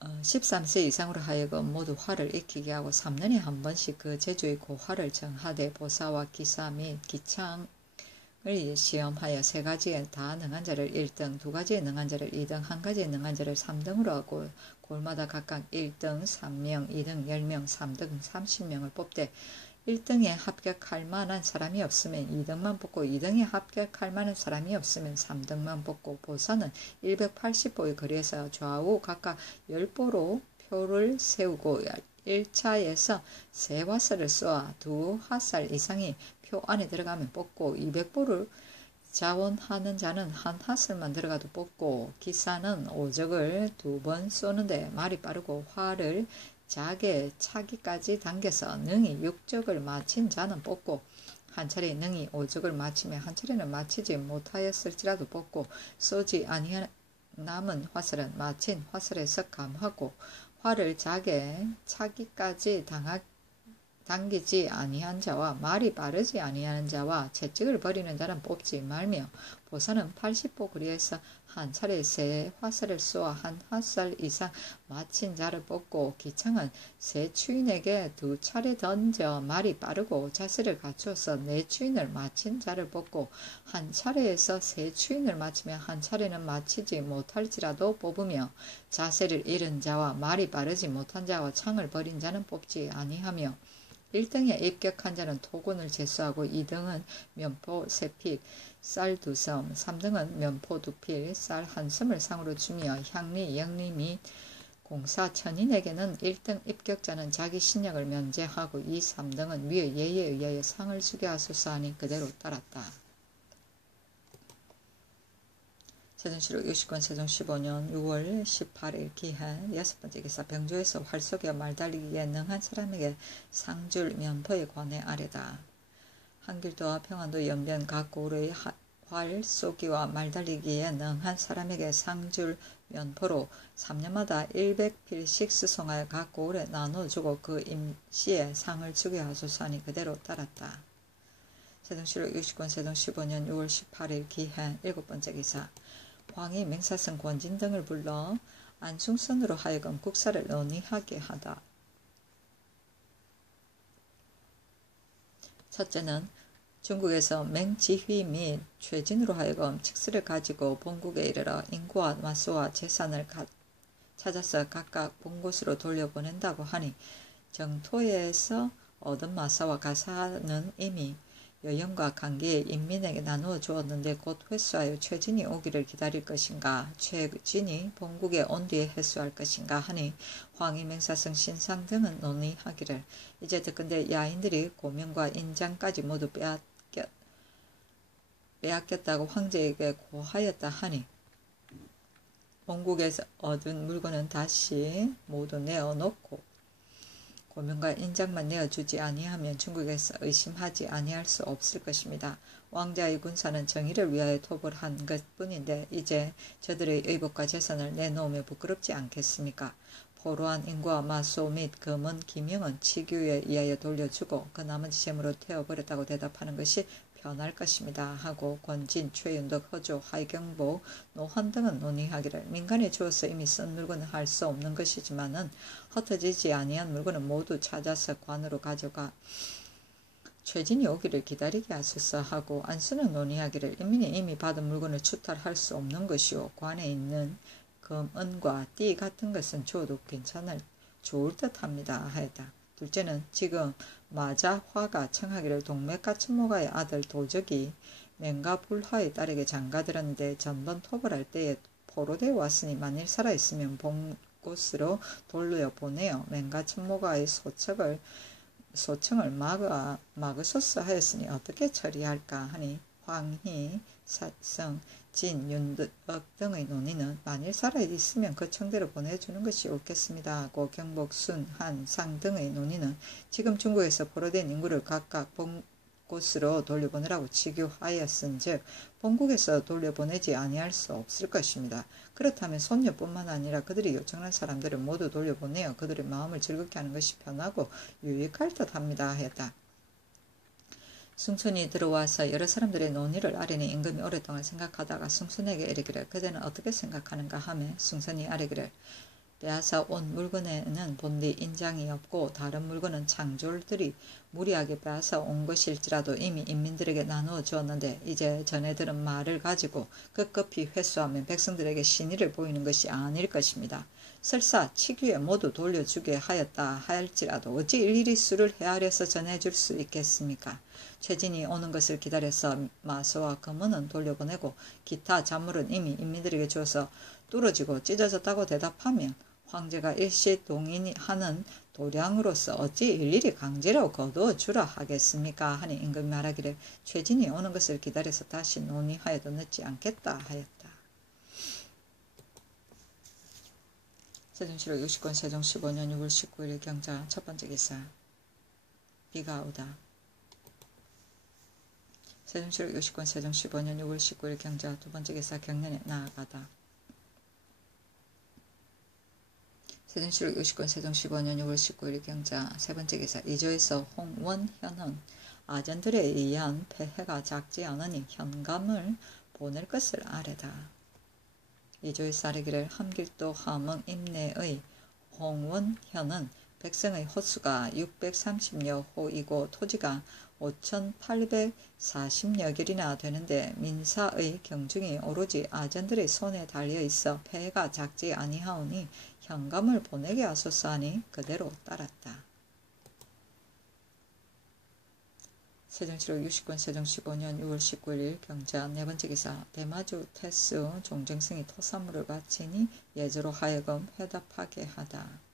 13세 이상으로 하여금 모두 활을 익히게 하고 3년에 한 번씩 그 제주의 고활을 정하되 보사와 기사 및 기창을 시험하여 세 가지에 다 능한 자를 1등, 두 가지에 능한 자를 2등, 한 가지에 능한 자를 3등으로 하고 골마다 각각 1등 3명, 2등 10명, 3등 30명을 뽑되 1등에 합격할 만한 사람이 없으면 2등만 뽑고 2등에 합격할 만한 사람이 없으면 3등만 뽑고 보사는 180보의 거리에서 좌우 각각 10보로 표를 세우고 1차에서 3화살을 쏘아 2화살 이상이 표 안에 들어가면 뽑고 200보를 자원하는 자는 한 화살만 들어가도 뽑고 기사는 오적을 2번 쏘는데 말이 빠르고 활을 작게 차기까지 당겨서 능히 6적을 마친 자는 뽑고 한 차례 능히 5적을 마치며 한 차례는 마치지 못하였을지라도 뽑고 쏘지 아니한 남은 화살은 마친 화살에서 감하고 활을 작게 차기까지 당기지 아니한 자와 말이 빠르지 아니하는 자와 채찍을 버리는 자는 뽑지 말며 보사는 80보 거리에서 한 차례 세 화살을 쏘아 한 화살 이상 마친 자를 뽑고 기창은 세 추인에게 2차례 던져 말이 빠르고 자세를 갖추어서 네 추인을 마친 자를 뽑고 한 차례에서 세 추인을 마치며 한 차례는 마치지 못할지라도 뽑으며 자세를 잃은 자와 말이 빠르지 못한 자와 창을 버린 자는 뽑지 아니하며 1등에 입격한 자는 토군을 제수하고 2등은 면포 3필, 쌀 2섬, 3등은 면포 2필, 쌀 1섬을 상으로 주며 향리, 영리 및 공사 천인에게는 1등 입격자는 자기 신약을 면제하고 2, 3등은 위의 예에 의하여 상을 주게 하소서 하니 그대로 따랐다. 세종시록 60권 세종 15년 6월 18일 기해 여섯 번째 기사 병조에서 활쏘기와 말달리기에 능한 사람에게 상줄 면포에 관해 아뢰다. 한길도와 평안도 연변 각 고을의 활쏘기와 말달리기에 능한 사람에게 상줄 면포로 3년마다 100필씩 수송하여 각 고을에 나눠주고 그 임시에 상을 주게 하소서 하니 그대로 따랐다. 세종시록 60권 세종 15년 6월 18일 기해 일곱 번째 기사 황이 맹사성 권진 등을 불러 안중선으로 하여금 국사를 논의하게 하다. 첫째는 중국에서 맹지휘 및 최진으로 하여금 칙스를 가지고 본국에 이르러 인구와 마수와 재산을 찾아서 각각 본 곳으로 돌려보낸다고 하니 정토에서 얻은 마사와 가사는 이미 여연과 관계의 인민에게 나누어 주었는데 곧 회수하여 최진이 오기를 기다릴 것인가 최진이 본국에 온 뒤에 회수할 것인가 하니 황희 맹사성 신상 등은 논의하기를 이제 듣건대 야인들이 고명과 인장까지 모두 빼앗겼다고 황제에게 고하였다 하니 본국에서 얻은 물건은 다시 모두 내어놓고 고명과 인장만 내어주지 아니하면 중국에서 의심하지 아니할 수 없을 것입니다. 왕자의 군사는 정의를 위하여 토벌한 것뿐인데 이제 저들의 의복과 재산을 내놓으며 부끄럽지 않겠습니까? 포로한 인구와 마소 및 금은 김영은 치규에 의하여 돌려주고 그 나머지 재물로 태워버렸다고 대답하는 것이 편할 것입니다 하고 권진, 최윤덕, 허조, 하이경보, 노환 등은 논의하기를 민간에 주어서 이미 쓴 물건은 할 수 없는 것이지만은 흩어지지 아니한 물건은 모두 찾아서 관으로 가져가 최진이 오기를 기다리게 하소서 하고 안수는 논의하기를 인민이 이미 받은 물건을 추탈할 수 없는 것이오 관에 있는 금, 은과 띠 같은 것은 줘도 좋을 듯합니다 하였다. 둘째는 지금 마자 화가 청하기를 동맥과 친모가의 아들 도적이 맹가 불화의 딸에게 장가들었는데 전번 토벌할 때에 포로되어 왔으니 만일 살아있으면 본 곳으로 돌려 보내어 맹가 친모가의 소청을 막으소서 하였으니 어떻게 처리할까 하니 황희, 사성, 진, 윤덕 등의 논의는 만일 살아있으면 그 청대로 보내주는 것이 옳겠습니다 하고 경복, 순, 한, 상 등의 논의는 지금 중국에서 포로된 인구를 각각 본 곳으로 돌려보내라고 치교하였은즉 본국에서 돌려보내지 아니할 수 없을 것입니다. 그렇다면 손녀뿐만 아니라 그들이 요청한 사람들을 모두 돌려보내어 그들의 마음을 즐겁게 하는 것이 편하고 유익할 듯합니다 하였다. 숭순이 들어와서 여러 사람들의 논의를 아뢰니 임금이 오랫동안 생각하다가 숭순에게 이르기를 그대는 어떻게 생각하는가 하며 숭순이 아뢰기를 빼앗아 온 물건에는 본디 인장이 없고 다른 물건은 창졸들이 무리하게 빼앗아 온 것일지라도 이미 인민들에게 나누어 주었는데 이제 전해들은 말을 가지고 급급히 회수하면 백성들에게 신의를 보이는 것이 아닐 것입니다. 설사 치규에 모두 돌려주게 하였다 할지라도 어찌 일일이 수를 헤아려서 전해줄 수 있겠습니까? 최진이 오는 것을 기다려서 마소와 금은은 돌려보내고 기타 잔물은 이미 인민들에게 주어서 뚫어지고 찢어졌다고 대답하면 황제가 일시 동의하는 도량으로서 어찌 일일이 강제로 거두어 주라 하겠습니까? 하니 임금이 말하기를 최진이 오는 것을 기다려서 다시 논의하여도 늦지 않겠다 하였다. 세종실록 60권 세종 15년 6월 19일 경자 첫 번째 기사 비가 오다. 세종실록 60권 세종 15년 6월 19일 경자 두 번째 기사 경년에 나아가다. 세종실록 60권 세종 15년 6월 19일 경자 세 번째 기사 이조에서 홍원현은 아전들에 의한 폐해가 작지 않으니 현감을 보낼 것을 아뢰다. 이조에서 아뢰기를 함길도 함흥 임내의 홍원현은 백성의 호수가 630여 호이고 토지가 5,840여 결이나 되는데 민사의 경중이 오로지 아전들의 손에 달려 있어 폐해가 작지 아니하오니 현감을 보내게 하소서 하니 그대로 따랐다. 세종실록 60권 세종 15년 6월 19일 경자 네 번째 기사 대마주 태수 종정승이 토사물을 바치니 예조로 하여금 회답하게 하다.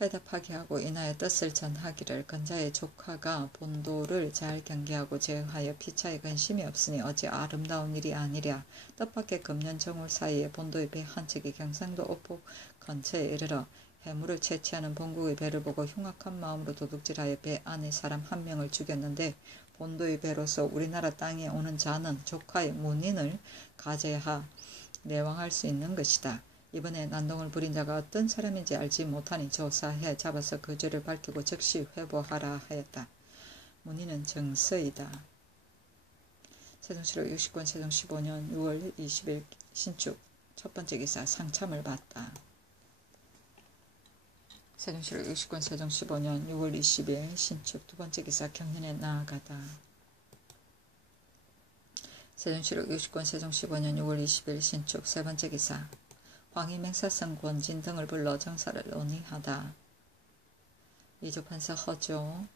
회답하게 하고 인하여 뜻을 전하기를 건자의 조카가 본도를 잘 경계하고 제어하여 피차에 근심이 없으니 어찌 아름다운 일이 아니랴. 뜻밖의 금년 정월 사이에 본도의 배 한 척이 경상도 오포 근처에 이르러 해물을 채취하는 본국의 배를 보고 흉악한 마음으로 도둑질하여 배 안에 사람 한 명을 죽였는데 본도의 배로서 우리나라 땅에 오는 자는 조카의 문인을 가제하 내왕할 수 있는 것이다. 이번에 난동을 부린 자가 어떤 사람인지 알지 못하니 조사해 잡아서 그 죄를 밝히고 즉시 회부하라 하였다. 문의는 정서이다. 세종실록 60권 세종 15년 6월 20일 신축 첫 번째 기사 상참을 받다. 세종실록 60권 세종 15년 6월 20일 신축 두 번째 기사 경년에 나아가다. 세종실록 60권 세종 15년 6월 20일 신축 세 번째 기사 황희, 맹사성, 권진 등을 불러 정사를 논의하다. 이조판서 허조,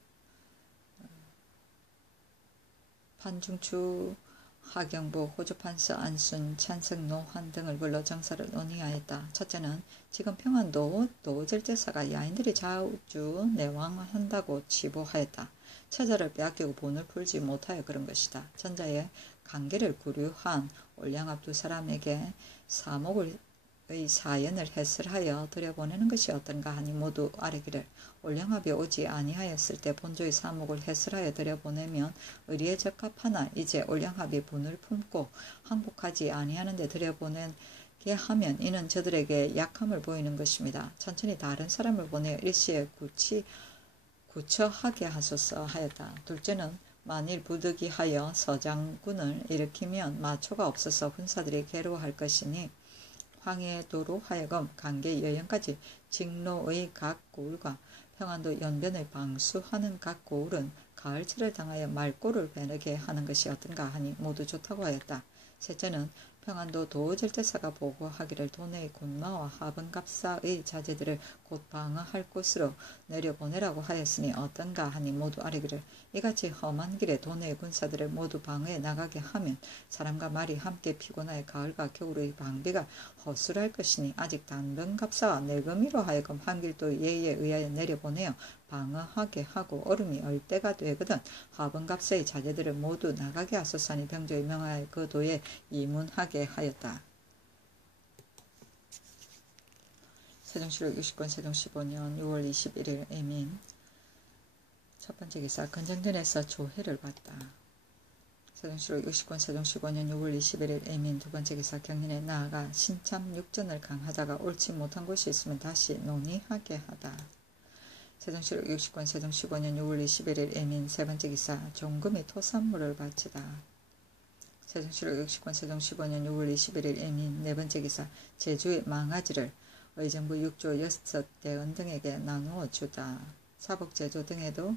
판중추, 하경부, 호조판서 안순, 찬성, 노환 등을 불러 정사를 논의하였다. 첫째는 지금 평안도 노절제사가 야인들이 자주 내왕한다고 치보하였다. 처자를 빼앗기고 본을 풀지 못하여 그런 것이다. 전자에 관계를 구류한 올량압 두 사람에게 사목을 사연을 해설하여 들여보내는 것이 어떤가 하니 모두 아뢰기를 올량합이 오지 아니하였을 때 본조의 사목을 해설하여 들여보내면 의리에 적합하나 이제 올량합이 분을 품고 항복하지 아니하는 데 들여보내게 하면 이는 저들에게 약함을 보이는 것입니다. 천천히 다른 사람을 보내 일시에 구처하게 하소서 하였다. 둘째는 만일 부득이하여 서장군을 일으키면 마초가 없어서 군사들이 괴로워할 것이니 황해도로 하여금 강계 여행까지 직로의 각 고을과 평안도 연변의 방수하는 각 고을은 가을철을 당하여 말고를 베내게 하는 것이 어떤가 하니 모두 좋다고 하였다. 셋째는 평안도 도절제사가 보고하기를 도내의 군마와 하번갑사의 자제들을 곧 방어할 곳으로 내려보내라고 하였으니 어떤가 하니 모두 아뢰기를 이같이 험한 길에 도내의 군사들을 모두 방어해 나가게 하면 사람과 말이 함께 피곤하여 가을과 겨울의 방비가 허술할 것이니 아직 단번갑사와 내금이로 하여금 한길도 예에 의하여 내려보내어 방어하게 하고 얼음이 얼 때가 되거든 하번갑사의 자제들을 모두 나가게 하소서니 병조의 명하여 그 도에 이문하게 하였다. 세종시록 60권 세종 15년 6월 21일 애민 첫 번째 기사 건정전에서 조회를 받다. 세종시록 60권 세종 15년 6월 21일 애민 두 번째 기사 경린에 나아가 신참 육전을 강하다가 옳지 못한 곳이 있으면 다시 논의하게 하다. 세종시록 60권 세종 15년 6월 21일 애민 세 번째 기사 종금이 토산물을 바치다. 세종시록 60권 세종 15년 6월 21일 애민 네 번째 기사 제주의 망아지를 의정부 6조 6대원 등에게 나누어 주다. 사복제조 등에도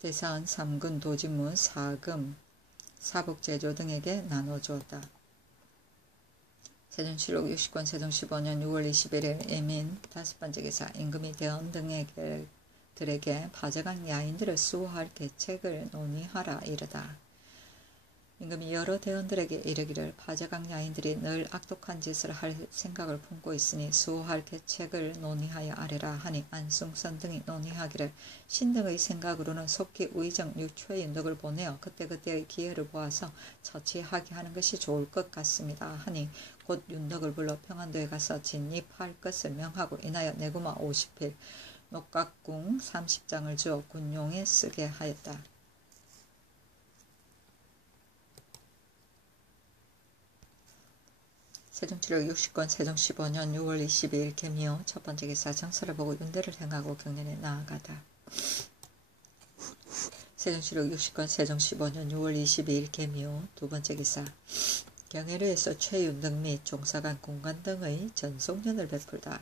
대사은 3군 도지무 4금 사복제조 등에게 나누어 주었다. 세종시록 60권 세종 15년 6월 21일 애민 다섯 번째 기사 임금이 대원 등에게 파제강 야인들을 수호할 계책을 논의하라 이르다. 임금이 여러 대원들에게 이르기를 파제강 야인들이 늘 악독한 짓을 할 생각을 품고 있으니 수호할 계책을 논의하여 아뢰라 하니 안승선 등이 논의하기를 신등의 생각으로는 속히 우의정 유최윤덕을 보내어 그때그때의 기회를 보아서 처치하게 하는 것이 좋을 것 같습니다 하니 곧 윤덕을 불러 평안도에 가서 진입할 것을 명하고 인하여 내구마 50필 녹각궁 30장을 주어 군용에 쓰게 하였다. 세종시록 60권 세종 15년 6월 22일 개미호 첫 번째 기사 정서를 보고 윤대를 행하고 경련에 나아가다. 세종시록 60권 세종 15년 6월 22일 개미호 두 번째 기사 경혜로에서 최윤덕 및 종사관 공관 등의 전속년을 베풀다.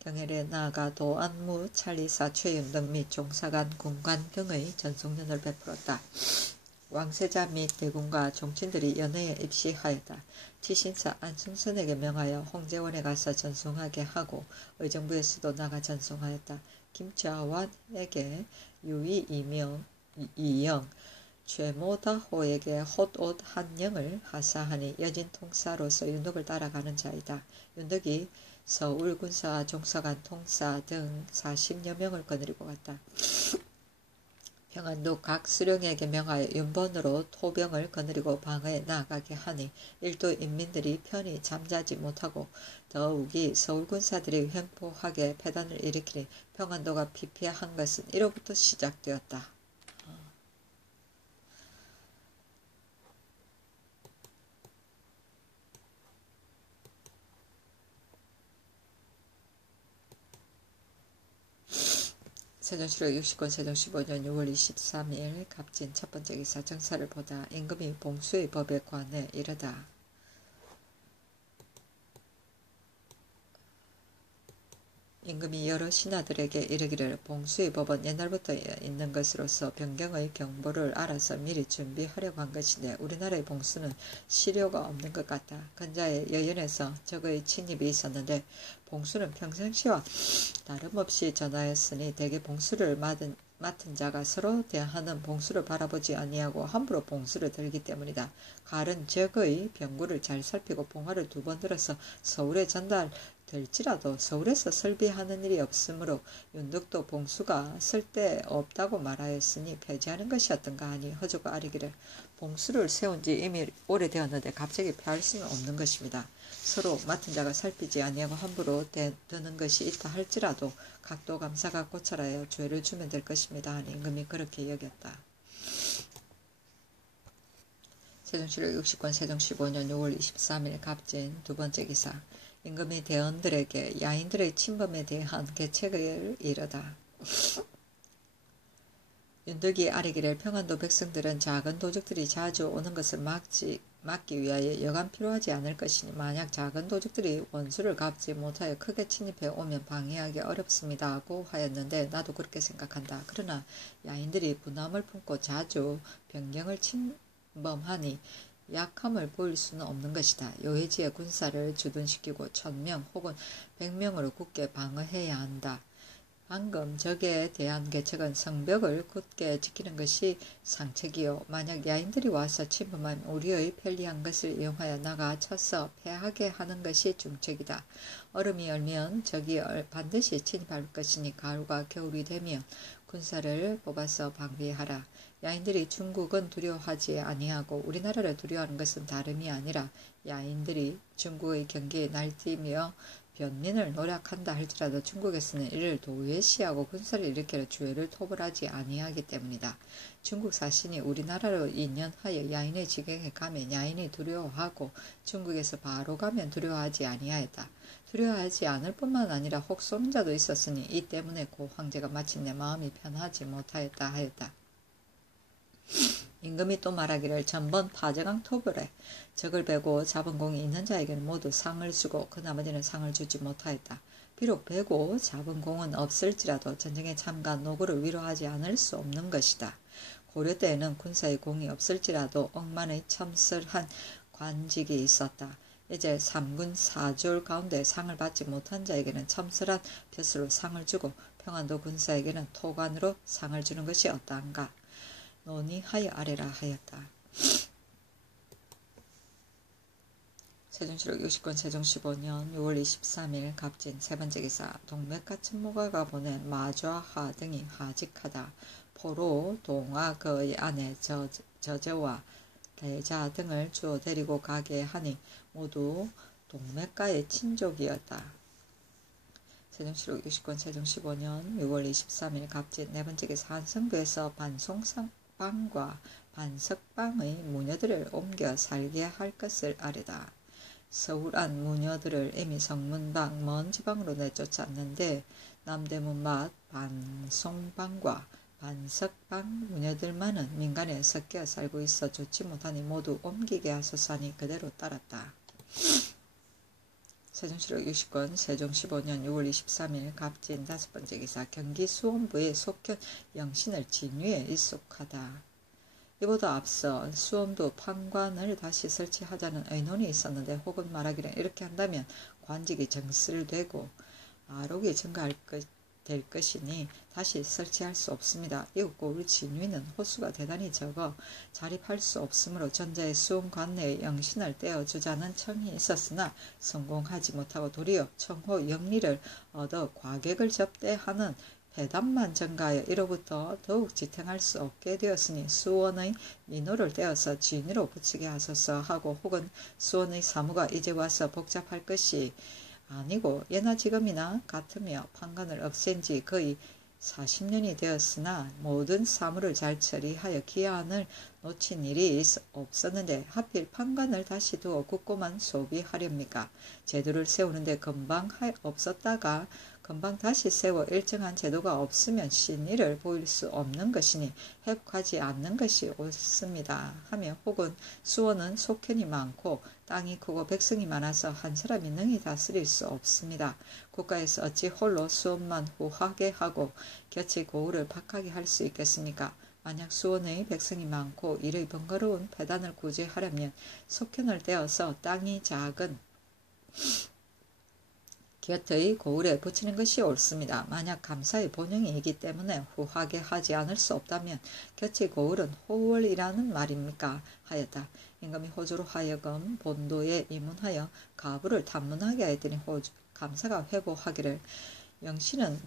경혜로에 나아가 도안무 찰리사 최윤덕 및 종사관 공관 등의 전속년을 베풀었다. 왕세자 및 대군과 종친들이 연회에 입시하였다. 치신사 안승선에게 명하여 홍제원에 가서 전송하게 하고 의정부에서도 나가 전송하였다. 김좌완에게 유의 이영 최모다호에게 헛옷 한영을 하사하니 여진 통사로서 윤덕을 따라가는 자이다. 윤덕이 서울 군사 종사관 통사 등 40여 명을 거느리고 갔다. 평안도 각 수령에게 명하여 윤번으로 토병을 거느리고 방어에 나아가게 하니 일도 인민들이 편히 잠자지 못하고 더욱이 서울군사들이 횡포하게 패단을 일으키니 평안도가 피폐한 것은 이로부터 시작되었다. 세종시록 60권 세종 15년 6월 23일 갑진 첫 번째 기사 정사를 보다 임금이 봉수의 법에 관해 이르다. 임금이 여러 신하들에게 이르기를 봉수의 법은 옛날부터 있는 것으로서 변경의 경보를 알아서 미리 준비하려고 한 것인데 우리나라의 봉수는 실효가 없는 것 같다. 근자의 여연에서 적의 침입이 있었는데 봉수는 평상시와 다름없이 전하였으니 대개 봉수를 맡은 자가 서로 대하는 봉수를 바라보지 아니하고 함부로 봉수를 들기 때문이다. 가을은 적의 병구를 잘 살피고 봉화를 2번 들어서 서울에 전달 될지라도 서울에서 설비하는 일이 없으므로 윤덕도 봉수가 쓸데없다고 말하였으니 폐지하는 것이었던가 하니 허조가 아뢰기를 봉수를 세운 지 이미 오래되었는데 갑자기 폐할 수는 없는 것입니다. 서로 맡은 자가 살피지 아니하고 함부로 드는 것이 있다 할지라도 각도 감사가 고찰하여 죄를 주면 될 것입니다 하니 임금이 그렇게 여겼다. 세종실록 60권 세종 15년 6월 23일 갑진 두 번째 기사. 임금이 대원들에게 야인들의 침범에 대한 계책을 이르다. 윤덕이 아뢰기를 평안도 백성들은 작은 도적들이 자주 오는 것을 막기 위하여 여간 필요하지 않을 것이니 만약 작은 도적들이 원수를 갚지 못하여 크게 침입해 오면 방해하기 어렵습니다 하고 하였는데 나도 그렇게 생각한다. 그러나 야인들이 분함을 품고 자주 변경을 침범하니 약함을 보일 수는 없는 것이다. 요해지의 군사를 주둔시키고 1000명 혹은 100명으로 굳게 방어해야 한다. 방금 적에 대한 계책은 성벽을 굳게 지키는 것이 상책이요. 만약 야인들이 와서 침범하면 우리의 편리한 것을 이용하여 나가 쳐서 패하게 하는 것이 중책이다. 얼음이 얼면 적이 반드시 침입할 것이니 가을과 겨울이 되면 군사를 뽑아서 방비하라. 야인들이 중국은 두려워하지 아니하고 우리나라를 두려워하는 것은 다름이 아니라 야인들이 중국의 경계에 날뛰며 변민을 노력한다 할지라도 중국에서는 이를 도외시하고 군사를 일으켜 주해를 토벌하지 아니하기 때문이다. 중국 사신이 우리나라로 인연하여 야인의 지경에 가면 야인이 두려워하고 중국에서 바로 가면 두려워하지 아니하였다. 두려워하지 않을 뿐만 아니라 혹 쏘는 자도 있었으니 이 때문에 고 황제가 마침내 마음이 편하지 못하였다 하였다. 임금이 또 말하기를 전번 파저강 토벌에 적을 베고 잡은 공이 있는 자에게는 모두 상을 주고 그 나머지는 상을 주지 못하였다. 비록 베고 잡은 공은 없을지라도 전쟁에 참가한 노고를 위로하지 않을 수 없는 것이다. 고려 때에는 군사의 공이 없을지라도 억만의 첨설한 관직이 있었다. 이제 3군 4졸 가운데 상을 받지 못한 자에게는 첨설한 벼슬로 상을 주고 평안도 군사에게는 토관으로 상을 주는 것이 어떠한가. 논의하여 아래라 하였다. 세종실록 60권 세종 15년 6월 23일 갑진 세 번째 기사. 동맥과 천모가가 보낸 마좌하 등이 하직하다. 포로 동아 그의 아내 저저와 대자 등을 주어 데리고 가게 하니 모두 동맥가의 친족이었다. 세종실록 60권 세종 15년 6월 23일 갑진 네 번째 기사. 한성부에서 반송방과 반석방의 무녀들을 옮겨 살게 할 것을 아뢰다. 서울안 무녀들을 이미 성문방 먼 지방으로 내쫓았는데 남대문 밭 반송방과 반석방 무녀들만은 민간에 섞여 살고 있어 좋지 못하니 모두 옮기게 하소서 하니 그대로 따랐다. 세종실록 60권 세종 15년 6월 23일 갑진 다섯 번째 기사. 경기 수원부의 속현 영신을 진위에 입속하다. 이보다 앞서 수원도 판관을 다시 설치하자는 의논이 있었는데 혹은 말하기를 이렇게 한다면 관직이 정실되고 아록이 증가할 될 것이니 다시 설치할 수 없습니다. 이윽고 우리 진위는 호수가 대단히 적어 자립할 수 없으므로 전자의 수원 관내의 영신을 떼어주자는 청이 있었으나 성공하지 못하고 도리어 청호 영리를 얻어 과객을 접대하는 배단만 증가하여 이로부터 더욱 지탱할 수 없게 되었으니 수원의 민호를 떼어서 진위로 붙이게 하소서 하고 혹은 수원의 사무가 이제 와서 복잡할 것이 아니고 예나 지금이나 같으며 판관을 없앤 지 거의 40년이 되었으나 모든 사무를 잘 처리하여 기한을 놓친 일이 없었는데 하필 판관을 다시 두어 국고만 소비하렵니까? 제도를 세우는데 금방 없었다가 금방 다시 세워 일정한 제도가 없으면 신의를 보일 수 없는 것이니 회복하지 않는 것이 옳습니다 하며 혹은 수원은 속현이 많고 땅이 크고 백성이 많아서 한 사람이 능히 다스릴 수 없습니다. 국가에서 어찌 홀로 수원만 후하게 하고 곁의 고을을 박하게 할 수 있겠습니까? 만약 수원의 백성이 많고 이의 번거로운 폐단을 구제하려면 속현을 떼어서 땅이 작은 곁의 고을에 붙이는 것이 옳습니다. 만약 감사의 본영이기 때문에 후하게 하지 않을 수 없다면 곁의 고을은 호월이라는 말입니까? 하였다. 임금이 호조로 하여금 본도에 입문하여 가부를 탐문하게 하였더니 감사가 회복하기를. 영신은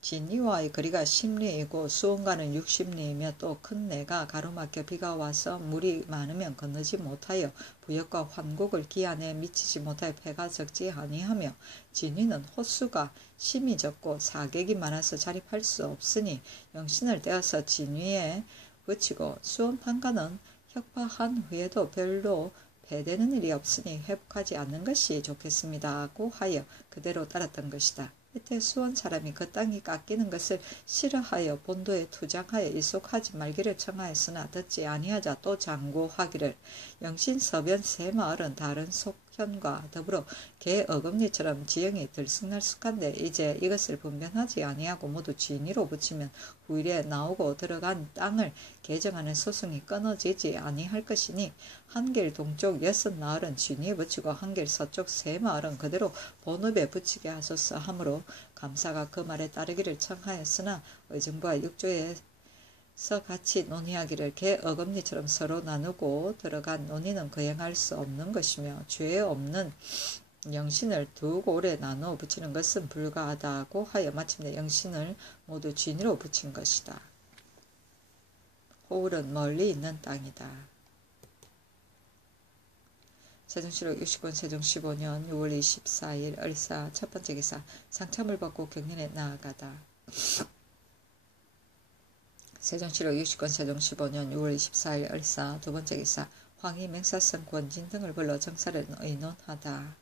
진이와의 거리가 10리이고 수원과는 60리이며 또 큰 내가 가로막혀 비가 와서 물이 많으면 건너지 못하여 부역과 환곡을 기한에 미치지 못하여 배가 적지 아니하며 진위는 호수가 심이 적고 사객이 많아서 자립할 수 없으니 영신을 떼어서 진위에 붙이고 수원 판가는 혁파한 후에도 별로 배되는 일이 없으니 회복하지 않는 것이 좋겠습니다고 하여 그대로 따랐던 것이다. 이때 수원 사람이 그 땅이 깎이는 것을 싫어하여 본도에 투장하여 일속하지 말기를 청하였으나 듣지 아니하자 또 장고하기를. 영신 서변 세 마을은 다른 속현과 더불어 개 어금니처럼 지형이 들쑥날쑥한데 이제 이것을 분변하지 아니하고 모두 진위로 붙이면 후일에 나오고 들어간 땅을 개정하는 소송이 끊어지지 아니할 것이니 한길 동쪽 6마을은 진위에 붙이고 한길 서쪽 3마을은 그대로 본읍에 붙이게 하소서 하므로 감사가 그 말에 따르기를 청하였으나 의정부와 육조에서 같이 논의하기를 개 어금니처럼 서로 나누고 들어간 논의는 거행할 수 없는 것이며 죄 없는 영신을 두 골에 나누어 붙이는 것은 불가하다고 하여 마침내 영신을 모두 진위로 붙인 것이다. 호울은 멀리 있는 땅이다. 세종시록 60권 세종 15년 6월 24일 을사 첫 번째 기사. 상참을 받고 경연에 나아가다. 세종시록 60권 세종 15년 6월 24일 을사 두 번째 기사. 황희 맹사성 권진 등을 불러 정사를 의논하다.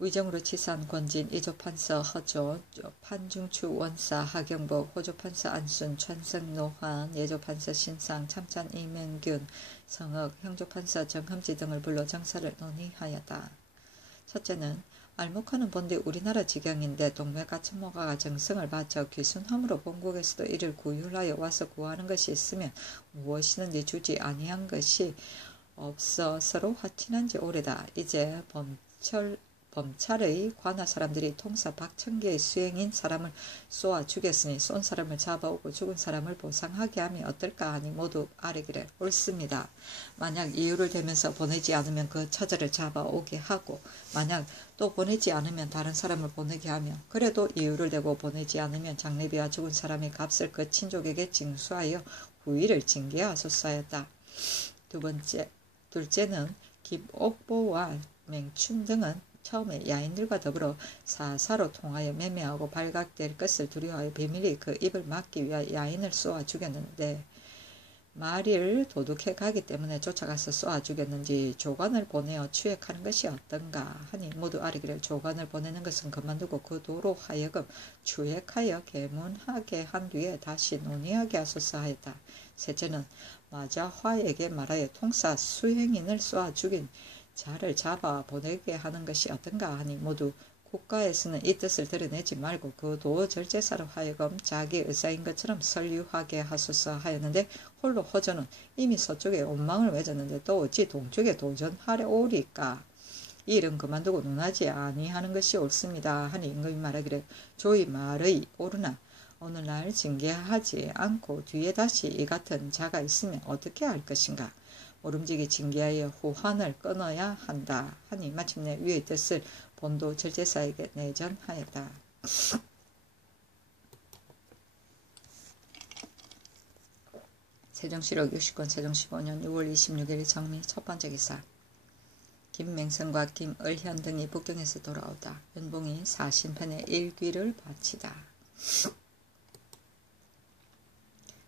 위정으로 치산 권진 이조판서 허조 판중추 원사 하경복 호조판서 안순 천성 노환 예조판서 신상 참찬 이명균 성흑 형조판서 정흠지 등을 불러 정사를 논의하였다. 첫째는 알목하는 본디 우리나라 지경인데 동맥가천모가가 정성을 바쳐 귀순함으로 본국에서도 이를 구휼하여 와서 구하는 것이 있으면 무엇이든지 주지 아니한 것이 없어 서로 화친한 지 오래다. 이제 범찰의 관하 사람들이 통사 박천계의 수행인 사람을 쏘아 죽였으니 쏜 사람을 잡아오고 죽은 사람을 보상하게 하면 어떨까 하니 모두 아뢰기를. 옳습니다. 만약 이유를 대면서 보내지 않으면 그 처자를 잡아오게 하고 만약 또 보내지 않으면 다른 사람을 보내게 하며 그래도 이유를 대고 보내지 않으면 장례비와 죽은 사람의 값을 그 친족에게 징수하여 후일을 징계하소서 하였다. 둘째는 김옥보와 맹춘 등은 처음에 야인들과 더불어 사사로 통하여 매매하고 발각될 것을 두려워하여 비밀리 그 입을 막기 위하여 야인을 쏘아 죽였는데 말을 도둑해 가기 때문에 쫓아가서 쏘아 죽였는지 조관을 보내어 추액하는 것이 어떤가 하니 모두 아뢰기를. 조관을 보내는 것은 그만두고 그 도로 하여금 추액하여 계문하게 한 뒤에 다시 논의하게 하소서 하였다. 셋째는 마자화에게 말하여 통사 수행인을 쏘아 죽인 자를 잡아 보내게 하는 것이 어떤가 하니 모두 국가에서는 이 뜻을 드러내지 말고 그 도절제사로 하여금 자기 의사인 것처럼 설유하게 하소서 하였는데 홀로 허조는 이미 서쪽에 온망을 맺었는데 또 어찌 동쪽에 도전하려 오리까. 이 일은 그만두고 논하지 아니하는 것이 옳습니다 하니 임금이 말하기를. 조의 말의 옳으나 오늘날 징계하지 않고 뒤에 다시 이 같은 자가 있으면 어떻게 할 것인가. 모름지기 징계하여 후환을 끊어야 한다 하니 마침내 위의 뜻을 본도 절제사에게 내전하였다. 세종시록 60권 세종 15년 6월 26일 정미 첫 번째 기사. 김맹성과 김을현 등이 북경에서 돌아오다. 연봉이 사신편에 일귀를 바치다.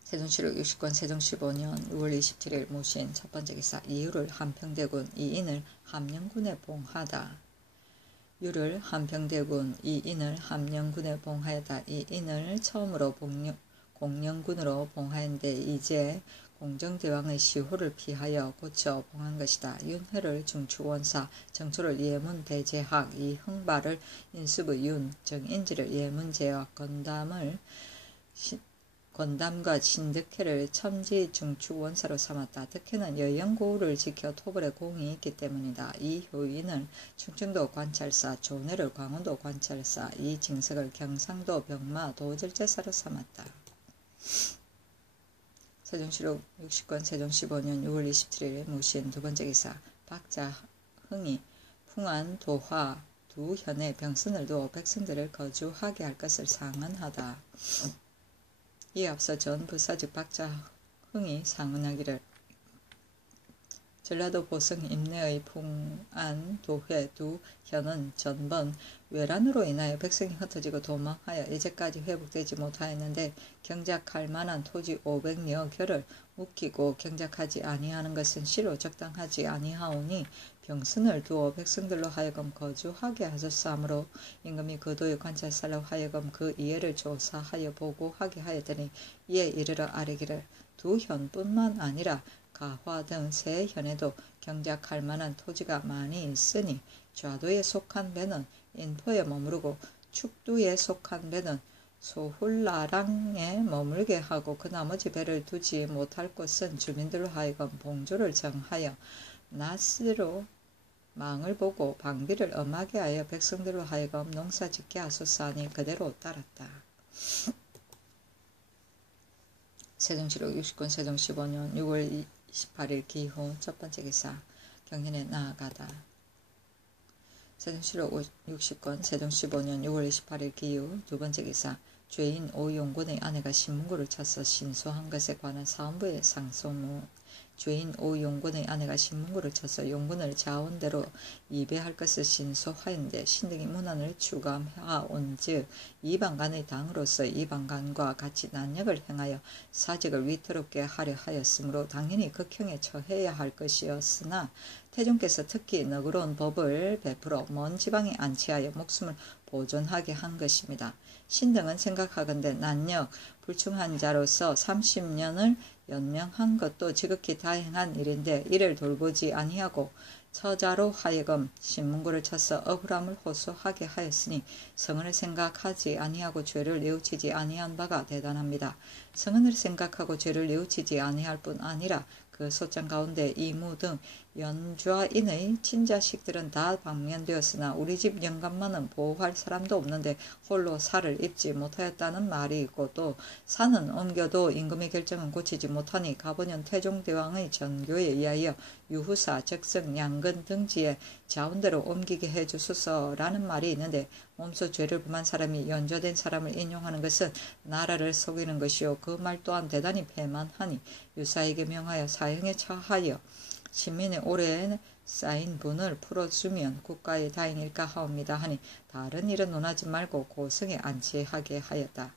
세종시록 60권 세종 15년 6월 27일 모신 첫 번째 기사. 이유를 한평대군 이인을 함령군에 봉하다. 유를 한평대군 이인을 함령군에 봉하였다. 이인을 처음으로 공령군으로 봉하였는데 이제 공정대왕의 시호를 피하여 고쳐 봉한 것이다. 윤회를 중추원사, 정초를 예문대제학, 이흥발을 인수부 윤, 정인지를 예문제학, 건담과 신득회를 첨지 중추원사로 삼았다. 득회는 여영고우를 지켜 토벌의 공이 있기 때문이다. 이 효인을 충청도 관찰사, 조내를 광원도 관찰사, 이 징석을 경상도 병마 도절제사로 삼았다. 세종시록 60권 세종 15년 6월 27일 무신 두 번째 기사. 박자흥이 풍안, 도화 두 현에 병선을 두어 백성들을 거주하게 할 것을 상언하다. 이에 앞서 전 부사직 박자흥이 상언하기를 전라도 보성 임내의 풍안, 도회 두 현은 전번 외란으로 인하여 백성이 흩어지고 도망하여 이제까지 회복되지 못하였는데 경작할 만한 토지 500여 겨를 묵히고 경작하지 아니하는 것은 실로 적당하지 아니하오니 병선을 두어 백성들로 하여금 거주하게 하소서 하므로 임금이 그 도의 관찰사로 하여금 그 이해를 조사하여 보고하게 하였더니 이에 이르러 아뢰기를 두 현뿐만 아니라 가화 등 세 현에도 경작할 만한 토지가 많이 있으니 좌도에 속한 배는 인포에 머무르고 축두에 속한 배는 소훌라랑에 머물게 하고 그 나머지 배를 두지 못할 곳은 주민들로 하여금 봉조를 정하여 낫으로 망을 보고 방비를 엄하게 하여 백성들로 하여금 농사짓게 하소서 하니 그대로 따랐다. 세종시록 60권 세종 15년 6월 28일 기후 첫 번째 기사 경연에 나아가다. 세종시록 60권 세종 15년 6월 28일 기후 두 번째 기사 죄인 오용군의 아내가 신문고를 쳐서 신소한 것에 관한 사헌부의 상소문. 죄인 오용군의 아내가 신문고를 쳐서 용군을 자원대로 이배할 것을 신소하였는데 신등이 문안을 추감하온즉 이방간의 당으로서 이방간과 같이 난역을 행하여 사직을 위태롭게 하려 하였으므로 당연히 극형에 처해야 할 것이었으나 태종께서 특히 너그러운 법을 베풀어 먼 지방에 안치하여 목숨을 보존하게 한 것입니다. 신등은 생각하건대 난역 불충한 자로서 30년을 연명한 것도 지극히 다행한 일인데 이를 돌보지 아니하고 처자로 하여금 신문고를 쳐서 억울함을 호소하게 하였으니 성은을 생각하지 아니하고 죄를 뉘우치지 아니한 바가 대단합니다. 성은을 생각하고 죄를 뉘우치지 아니할 뿐 아니라 그 소장 가운데 이무 등 연좌인의 친자식들은 다 방면되었으나 우리 집 영감만은 보호할 사람도 없는데 홀로 살을 입지 못하였다는 말이 있고 또 산은 옮겨도 임금의 결정은 고치지 못하니 가보년 태종대왕의 전교에 의하여 유후사, 적성, 양근 등지에 자운대로 옮기게 해주소서라는 말이 있는데 몸소 죄를 범한 사람이 연좌된 사람을 인용하는 것은 나라를 속이는 것이요 그 말 또한 대단히 배만하니 유사에게 명하여 사형에 처하여 시민의 오래 쌓인 분을 풀어주면 국가의 다행일까 하옵니다 하니 다른 일은 논하지 말고 고성에 안치하게 하였다.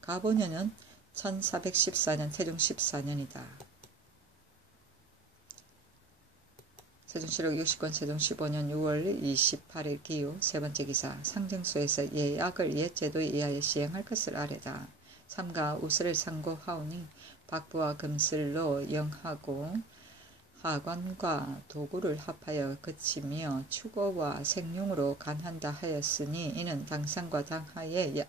가보년은 1414년 태종 14년이다. 세종시록 60권 세종 15년 6월 28일 기후 세 번째 기사 상정수에서 예약을 옛 제도에 의하여 시행할 것을 아뢰다. 삼가 우슬을 상고하오니 박부와 금슬로 영하고 하관과 도구를 합하여 그치며 추고와 생용으로 간한다 하였으니 이는 당상과 당하에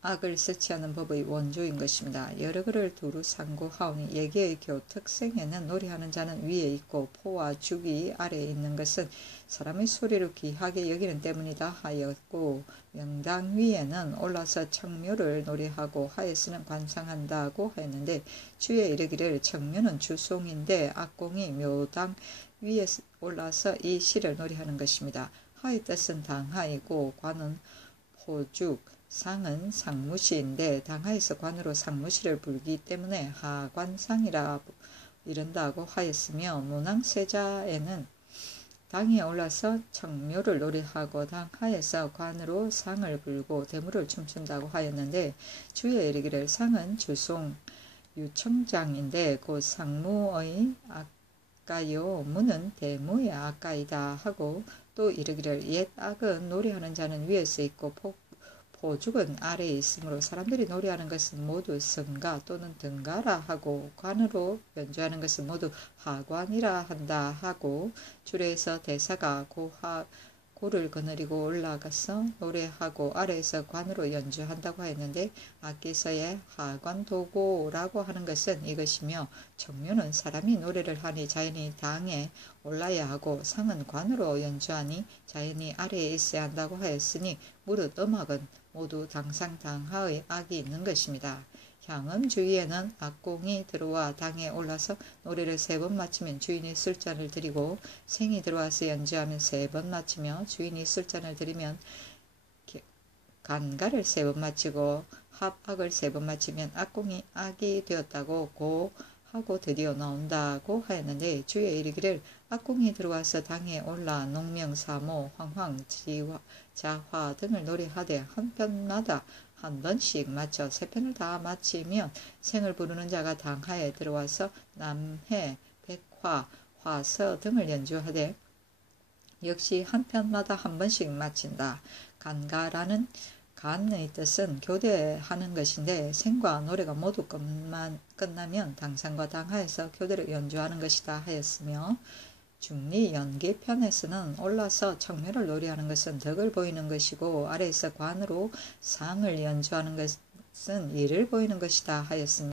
악을 설치하는 법의 원조인 것입니다. 여러 글을 두루 상고하오니 예계의 교 특생에는 노래하는 자는 위에 있고 포와 죽이 아래에 있는 것은 사람의 소리를 귀하게 여기는 때문이다 하였고 명당 위에는 올라서 청묘를 노래하고 하에서는 관상한다고 하였는데 주에 이르기를 청묘는 주송인데 악공이 묘당 위에 올라서 이 시를 노래하는 것입니다. 하의 뜻은 당하이고 관은 포죽 상은 상무시인데 당하에서 관으로 상무시를 불기 때문에 하관상이라 이른다고 하였으며 문왕세자에는 당에 올라서 청묘를 노래하고 당하에서 관으로 상을 불고 대무를 춤춘다고 하였는데 주에 이르기를 상은 주송 유청장인데 곧 상무의 아까요 무는 대무의 아까이다 하고 또 이르기를 옛 악은 노래하는 자는 위에서 있고 포죽은 아래에 있으므로 사람들이 노래하는 것은 모두 성가 또는 등가라 하고 관으로 연주하는 것은 모두 하관이라 한다 하고 주례에서 대사가 고를 거느리고 올라가서 노래하고 아래에서 관으로 연주한다고 했는데 악기서의 하관도고라고 하는 것은 이것이며 청묘는 사람이 노래를 하니 자연히 당에 올라야 하고 상은 관으로 연주하니 자연히 아래에 있어야 한다고 하였으니 무릇 음악은 모두 당상당하의 악이 있는 것입니다. 향음 주위에는 악공이 들어와 당에 올라서 노래를 3번 마치면 주인이 술잔을 드리고 생이 들어와서 연주하면 3번 마치며 주인이 술잔을 드리면 간가를 3번 마치고 합악을 3번 마치면 악공이 악이 되었다고 고 하고 드디어 나온다고 하였는데 주에 이르기를 악공이 들어와서 당에 올라 농명 사모 황황 자화 등을 노래하되 한 편마다 한 번씩 마쳐 3편을 다 마치면 생을 부르는 자가 당하에 들어와서 남해, 백화, 화서 등을 연주하되 역시 한 편마다 한 번씩 마친다. 간가라는 간의 뜻은 교대하는 것인데 생과 노래가 모두 끝나면 당상과 당하에서 교대를 연주하는 것이다 하였으며 중리 연기 편에서는 올라서 청매를 노래하는 것은 덕을 보이는 것이고 아래에서 관으로 상을 연주하는 것은 일을 보이는 것이다 하였습니다.